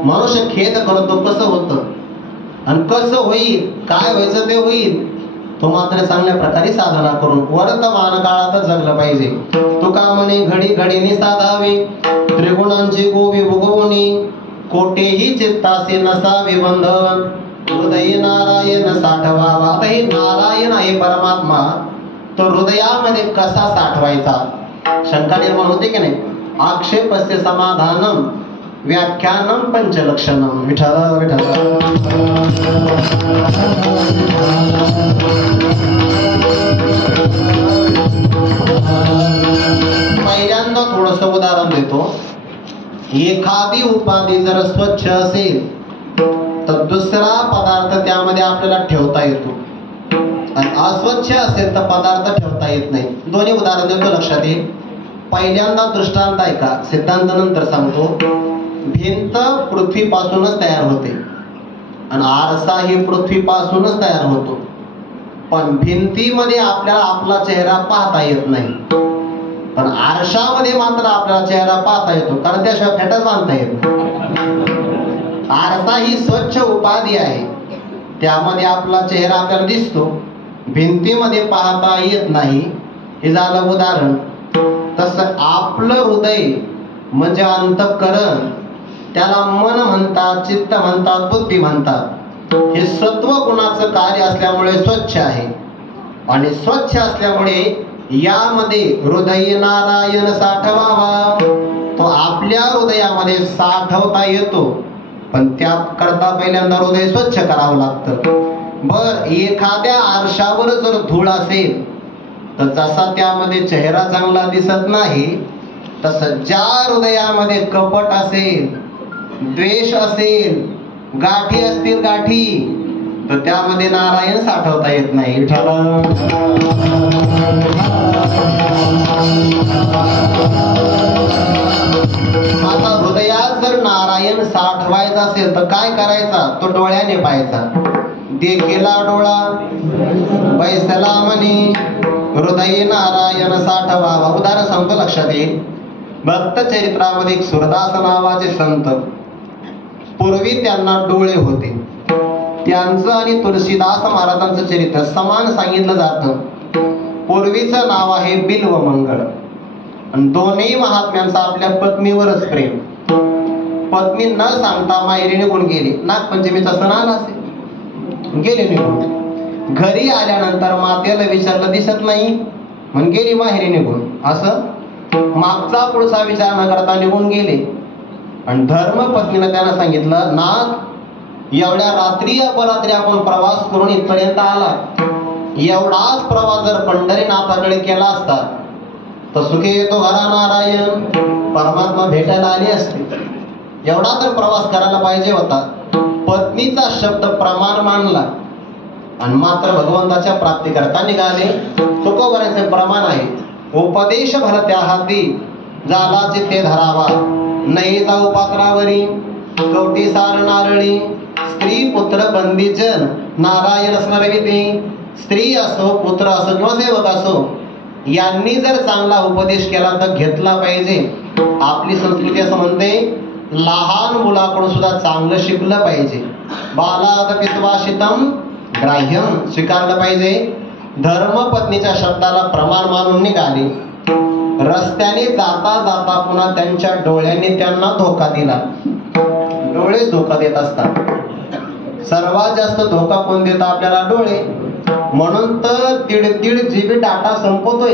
मनुष्य खेद करतो कसं होतं आणि कसं होईल, काय व्हायचं ते होईल. तो मात्र चांगल्या प्रकारे साधना करून वर्तमान काळातच जगलं पाहिजे. तुका म्हणे घडी घडीने साधावे, त्रिगुणांची गोवी भोगवणी, कोठेही चित्तासे नसावे बंधन, हृदय नारायण साठवावा. आता हे नारायण आहे परमात्मा, तो हृदयामध्ये कसा साठवायचा शंका निर्माण होते की नाही. आक्षेपस्य समाधानम व्याख्यानम पंचलक्षणम. विठ्ठल विठ्ठल. पहिल्यांदा थोडस उदाहरण देतो. एखादी उपाधी जर स्वच्छ असेल तर दुसरा पदार्थ त्यामध्ये आपल्याला ठेवता येतो, आणि अस्वच्छ असेल तर पदार्थ ठेवता येत नाही. दोन्ही उदाहरण देतो, लक्षात येईल. पहिल्यांदा दृष्टांत ऐका, सिद्धांत नंतर सांगतो. भिंत पृथ्वीपासूनच तयार होते आणि आरसा ही पृथ्वीपासूनच तयार होतो. पण भिंतीमध्ये आपल्याला आपला चेहरा पाहता येत नाही, पण आरशामध्ये मात्र आपला चेहरा पाहता येतो, कारण त्याशिवाय फेटाच बांधता येत नाही. आरसा ही स्वच्छ उपाधी आहे, त्यामध्ये आपला चेहरा आपल्याला दिसतो, भिंतीमध्ये पाहता येत नाही. हे झालं उदाहरण. तसं आपलं हृदय म्हणजे अंतःकरण, त्याला मन म्हणतात, चित्त म्हणतात, बुद्धी म्हणतात. हे सत्व गुणाचं कार्य असल्यामुळे स्वच्छ आहे, आणि स्वच्छ असल्यामुळे यामध्ये हृदय नारायण साठवावा. तो आपल्या हृदयामध्ये साठवता येतो, पण त्याकरता पहिल्यांदा हृदय स्वच्छ करावं लागतं. बर, एखाद्या आरशावर जर धूळ असेल तर जसा त्यामध्ये चेहरा चांगला दिसत नाही, तसं ज्या हृदयामध्ये कपट असेल, द्वेष असेल, गाठी असतील गाठी, तर त्यामध्ये नारायण साठवता येत नाही. आता हृदयात जर नारायण साठवायचा असेल तर काय करायचा, तो डोळ्याने पाहायचा. देखेला डोळा बैसला मनी, हृदय नारायण साठवावा. उदाहरण सांगतो, लक्षात येईल. भक्त चरित्रामध्ये एक सुरदास नावाचे संत, पूर्वी त्यांना डोळे होते. त्यांचं आणि तुलसीदास महाराजांचं चरित्र समान सांगितलं जातं. पूर्वीचं नाव आहे बिल्वमंगळ, आणि दोन्ही महात्म्यांचं आपल्या पत्नीवरच प्रेम. पत्नी न सांगता माहेरी निघून गेली. नागपंचमीचा सण आला असेल, गेले निघून. घरी आल्यानंतर मातेला विचारलं, दिसत नाही, म्हणून गेली माहेरी निघून. असं मागचा पुढचा विचार न करता निघून गेले. आणि धर्मपत्नीनं त्यांना सांगितलं, नाथ, एवढ्या रात्री अपरात्री आपण प्रवास करून इथपर्यंत आला, एवढाच प्रवास जर पंढरीनाथाकडे केला असता तर सुखे येतो घरा नारायण, परमात्मा भेटायला आले असते. एवढा तर प्रवास करायला पाहिजे होता. पत्नीचा शब्द प्रमाण मानला आणि मात्र भगवंताच्या प्राप्ती करता निघाले. तुकोबराचे प्रमाण आहे. उपदेश भरत्या हाती झाला चित्ते धरावा. नाही जाऊ पात्रावरी कवटी सार नारळी स्त्री पुत्र बंदीजन नारायण स्मरविते. स्त्री असो पुत्र असो किंवा सेवक असो यांनी जर चांगला उपदेश केला तर घेतला पाहिजे. आपली संस्कृती असं म्हणते लहान मुलाकडून सुद्धा चांगलं शिकलं पाहिजे. बालादपि सुभाषितम ग्राह्यम स्वीकारलं पाहिजे. धर्मपत्नीच्या शब्दाला प्रमाण मानून निघाले. रस्त्याने जाता जाता पुन्हा त्यांच्या डोळ्यांनी त्यांना धोका दिला. डोळेच धोका देत असतात. सर्वात जास्त धोका कोण देतं आपल्याला? डोळे. म्हणून तर 1.5 GB डाटा संपवतोय,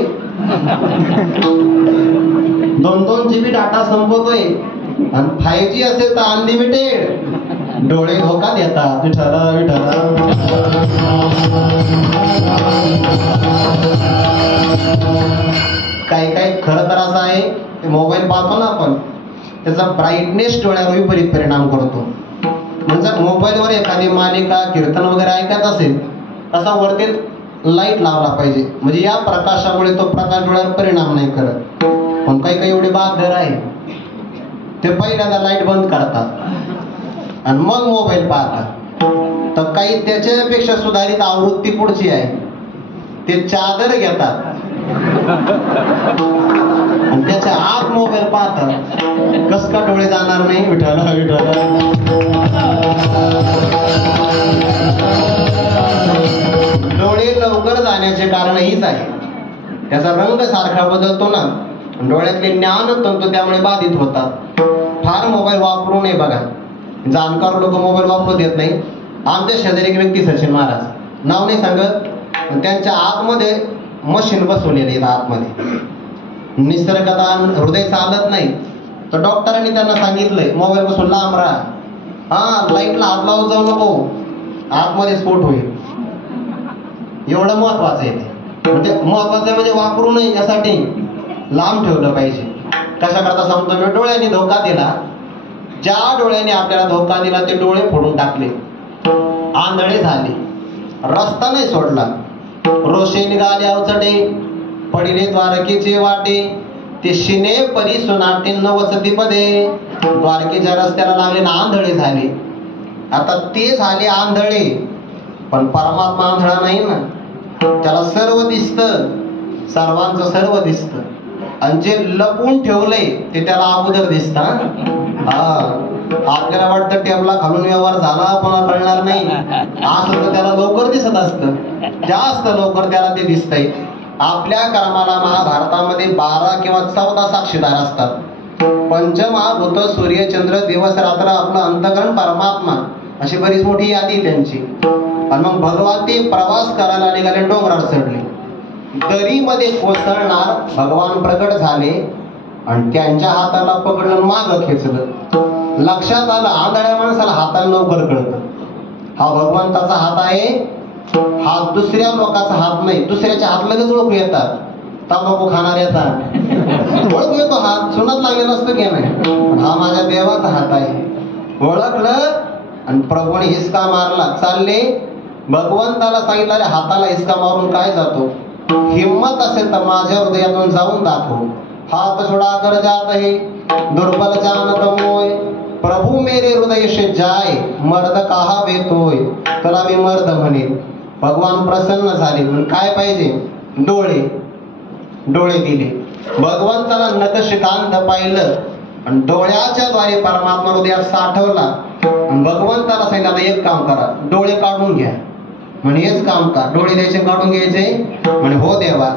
2-2 GB डाटा संपवतोय. आणि 5G असेल तर अनलिमिटेड. डोळे धोका देतात. विठ्ठला विठ्ठला. काही खरं तर असं आहे मोबाईल पाहतो ना आपण त्याचा ब्राईटनेस डोळ्यावर विपरीत परिणाम करतो. म्हणजे मोबाईलवर एखादी मालिका कीर्तन वगैरे ऐकत असेल तसा वरती लाईट लावला पाहिजे म्हणजे या प्रकाशामुळे तो प्रकाश डोळ्यावर परिणाम नाही करत. पण काही एवढे बादर आहे ते पहिल्यांदा लाईट बंद करतात आणि मग मोबाईल पाहतात. तर काही त्याच्यापेक्षा सुधारित आवृत्ती पुढची आहे ते चादर घेतात आणि त्याच्या आत मोबाईल पाहतात. कस का डोळे जाणार नाही? विठ्ठला विठ्ठला. डोळे लवकर जाण्याचे कारण हीच आहे. त्याचा रंग सारखा बदलतो ना. डोळ्यातले ज्ञान तंतू त्यामुळे बाधित होतात. फार मोबाईल वापरू नये. बघा जाणकार लोक मोबाईल वापरू देत नाही. आमच्या शेजारी एक व्यक्ती सचिन महाराज नाव नाही सांगत त्यांच्या आतमध्ये मशीन बसवलेली आहे. आतमध्ये निसर्गदान हृदय चालत नाही तर डॉक्टरांनी त्यांना सांगितलंय मोबाईल पासून लांब राहा. लाईटला हात लावून जाऊ नको आतमध्ये स्फोट होईल. एवढं महत्वाचं आहे ते. म्हणजे महत्वाचं आहे म्हणजे वापरू नये यासाठी लांब ठेवलं पाहिजे. कशा करता सांगतो मी? डोळ्याने धोका दिला. ज्या डोळ्याने आपल्याला धोका दिला ते डोळे फोडून टाकले. आंधळे झाले. रस्ता नाही सोडला. रोषे निघाले अवचडे पडिले द्वारकेचे वाटे ते शिने परी सुनाटे नवसती पदे. द्वारकेच्या रस्त्याला लागले ना आंधळे झाले. आता ते झाले आंधळे पण परमात्मा आंधळा नाही ना. त्याला सर्व दिसतं. सर्वांचं सर्व दिसतं. आणि जे लपून ठेवलंय ते त्याला अगोदर दिसतं. आपल्याला वाटतं टेबला खालून व्यवहार झाला पण कळणार नाही. असं त्याला लवकर दिसत असतं. जास्त लवकर त्याला ते दिसतंय. आपल्या कर्माला महाभारतामध्ये 12 किंवा 14 साक्षीदार असतात. पंचमहाभूत सूर्य चंद्र दिवस रात्र आपलं अंतकरण परमात्मा अशी बरीच मोठी यादी त्यांची. आणि मग भगवान ते प्रवास करायला निघाले. डोंगरावर चढले. दरीमध्ये कोसळणार भगवान प्रकट झाले आणि त्यांच्या हाताला पकडलं माग खेचलं. लक्षात आलं आंधळ्या माणसाला हाताला लवकर कळतं हा भगवंताचा हात आहे. हा दुसऱ्या लोकांचा हात नाही. दुसऱ्याच्या हात लगेच ओळखू येतात. तंबाखू खाणाऱ्याचा ओळखू येतो हात. सुनात लागलेला असतो की नाही. हा माझ्या देवाचा हात आहे. ओळखलं आणि प्रभूने हिसका मारला. चालले. भगवंताला सांगितलं हाताला हिसका मारून काय जातो? हिम्मत असेल तर माझ्या हृदयातून जाऊन दाखव. हात छोडा कर जात आहे दुर्बल जानत मोय. प्रभू मेरे हृदय से जाय मर्द कहा बेतोय. तुला मी मर्द म्हणेन. भगवान प्रसन्न झाले. म्हणून काय पाहिजे? डोळे. डोळे दिले. भगवंताला नखशिखांत पाहिलं आणि डोळ्याच्या द्वारे परमात्मा हृदयात साठवला. भगवंताला सांगितलं आता एक काम करा डोळे काढून घ्या. म्हणे हेच काम का? डोळे द्यायचे काढून घ्यायचे? म्हणे हो देवा.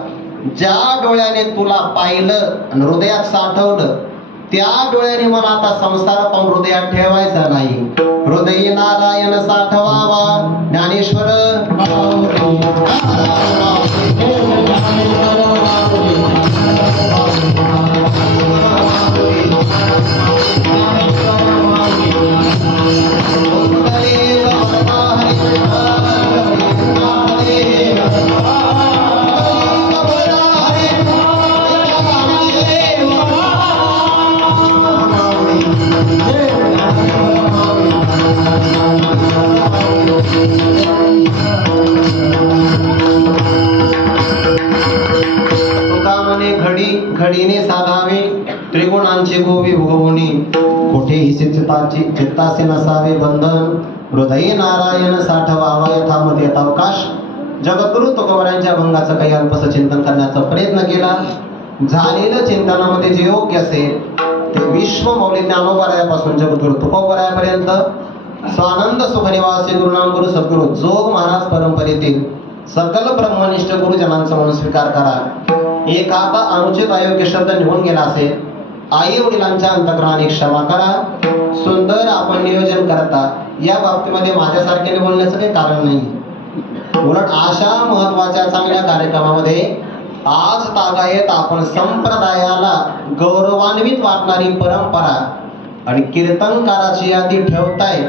ज्या डोळ्याने तुला पाहिलं आणि हृदयात साठवलं त्या डोळ्याने मला आता संसार पाहून हृदयात ठेवायचा नाही. हृदय नारायण साठवावा. ज्ञानेश्वर घडीने साधावे त्रिगुणांचे गोवी उगवणे कुठेही चित्ताचे नसावे बंधन हृदय नारायण साठवावा यथामध्ये येत अवकाश जगद्गुरु तुकोबरायांच्या अभंगाचं काही अल्पसं चिंतन करण्याचा प्रयत्न केला झालेलं चिंतनामध्ये जे योग्य असेल ते विश्व मौली ज्ञानोबरायापासून जगद्गुरु तुकोबरायापर्यंत स्वानंद सुखनिवासी गुरुनाम गुरु सद्गुरु जोग महाराज परंपरेतील सकल ब्रह्मनिष्ठ गुरुजनांचा म्हणून स्वीकार करा एखादा अनुचित अयोग्य शब्द निघून गेला असेल आई वडिलांच्या अंतकरणाने क्षमा करा सुंदर आपण नियोजन करता या बाबतीमध्ये माझ्यासारख्याने बोलण्याचं काही कारण नाही उलट अशा महत्वाच्या चांगल्या कार्यक्रमामध्ये आज तागायत आपण संप्रदायाला गौरवान्वित वाटणारी परंपरा आणि कीर्तनकाराची यादी ठेवताय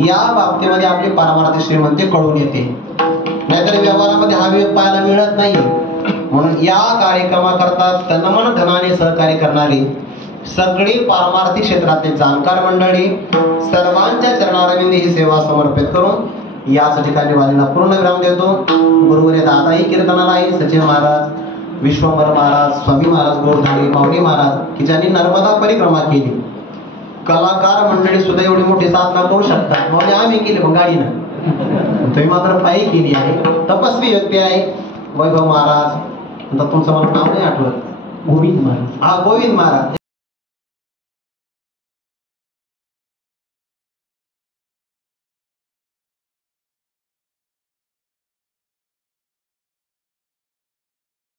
या बाबतीमध्ये आपली पारमार्थिक श्रीमंती कळून येते नाहीतर व्यवहारामध्ये हा वेग पाहायला मिळत नाही म्हणून या कार्यक्रमाकरता तनमन धनाने सहकार्य करणारी सगळी पारमार्थिक क्षेत्रातली जाणकार मंडळी सर्वांच्या चरणारविंदी ही सेवा समर्पित करून याच ठिकाणी वाणीला पूर्ण विराम देतो गुरुवर्य दादाही कीर्तनाला आहे सचिव महाराज विश्वंभर महाराज स्वामी महाराज गोरधारी माऊली महाराज की ज्यांनी नर्मदा परिक्रमा केली कलाकार मंडळी सुद्धा एवढी मोठी साधना करू शकतात म्हणजे आम्ही केली मग गाडीनं तुम्ही मात्र पायी केली आहे तपस्वी व्यक्ती आहे वैभव महाराज आता तुमचं मला नाव नाही आठवत गोविंद महाराज हा गोविंद महाराज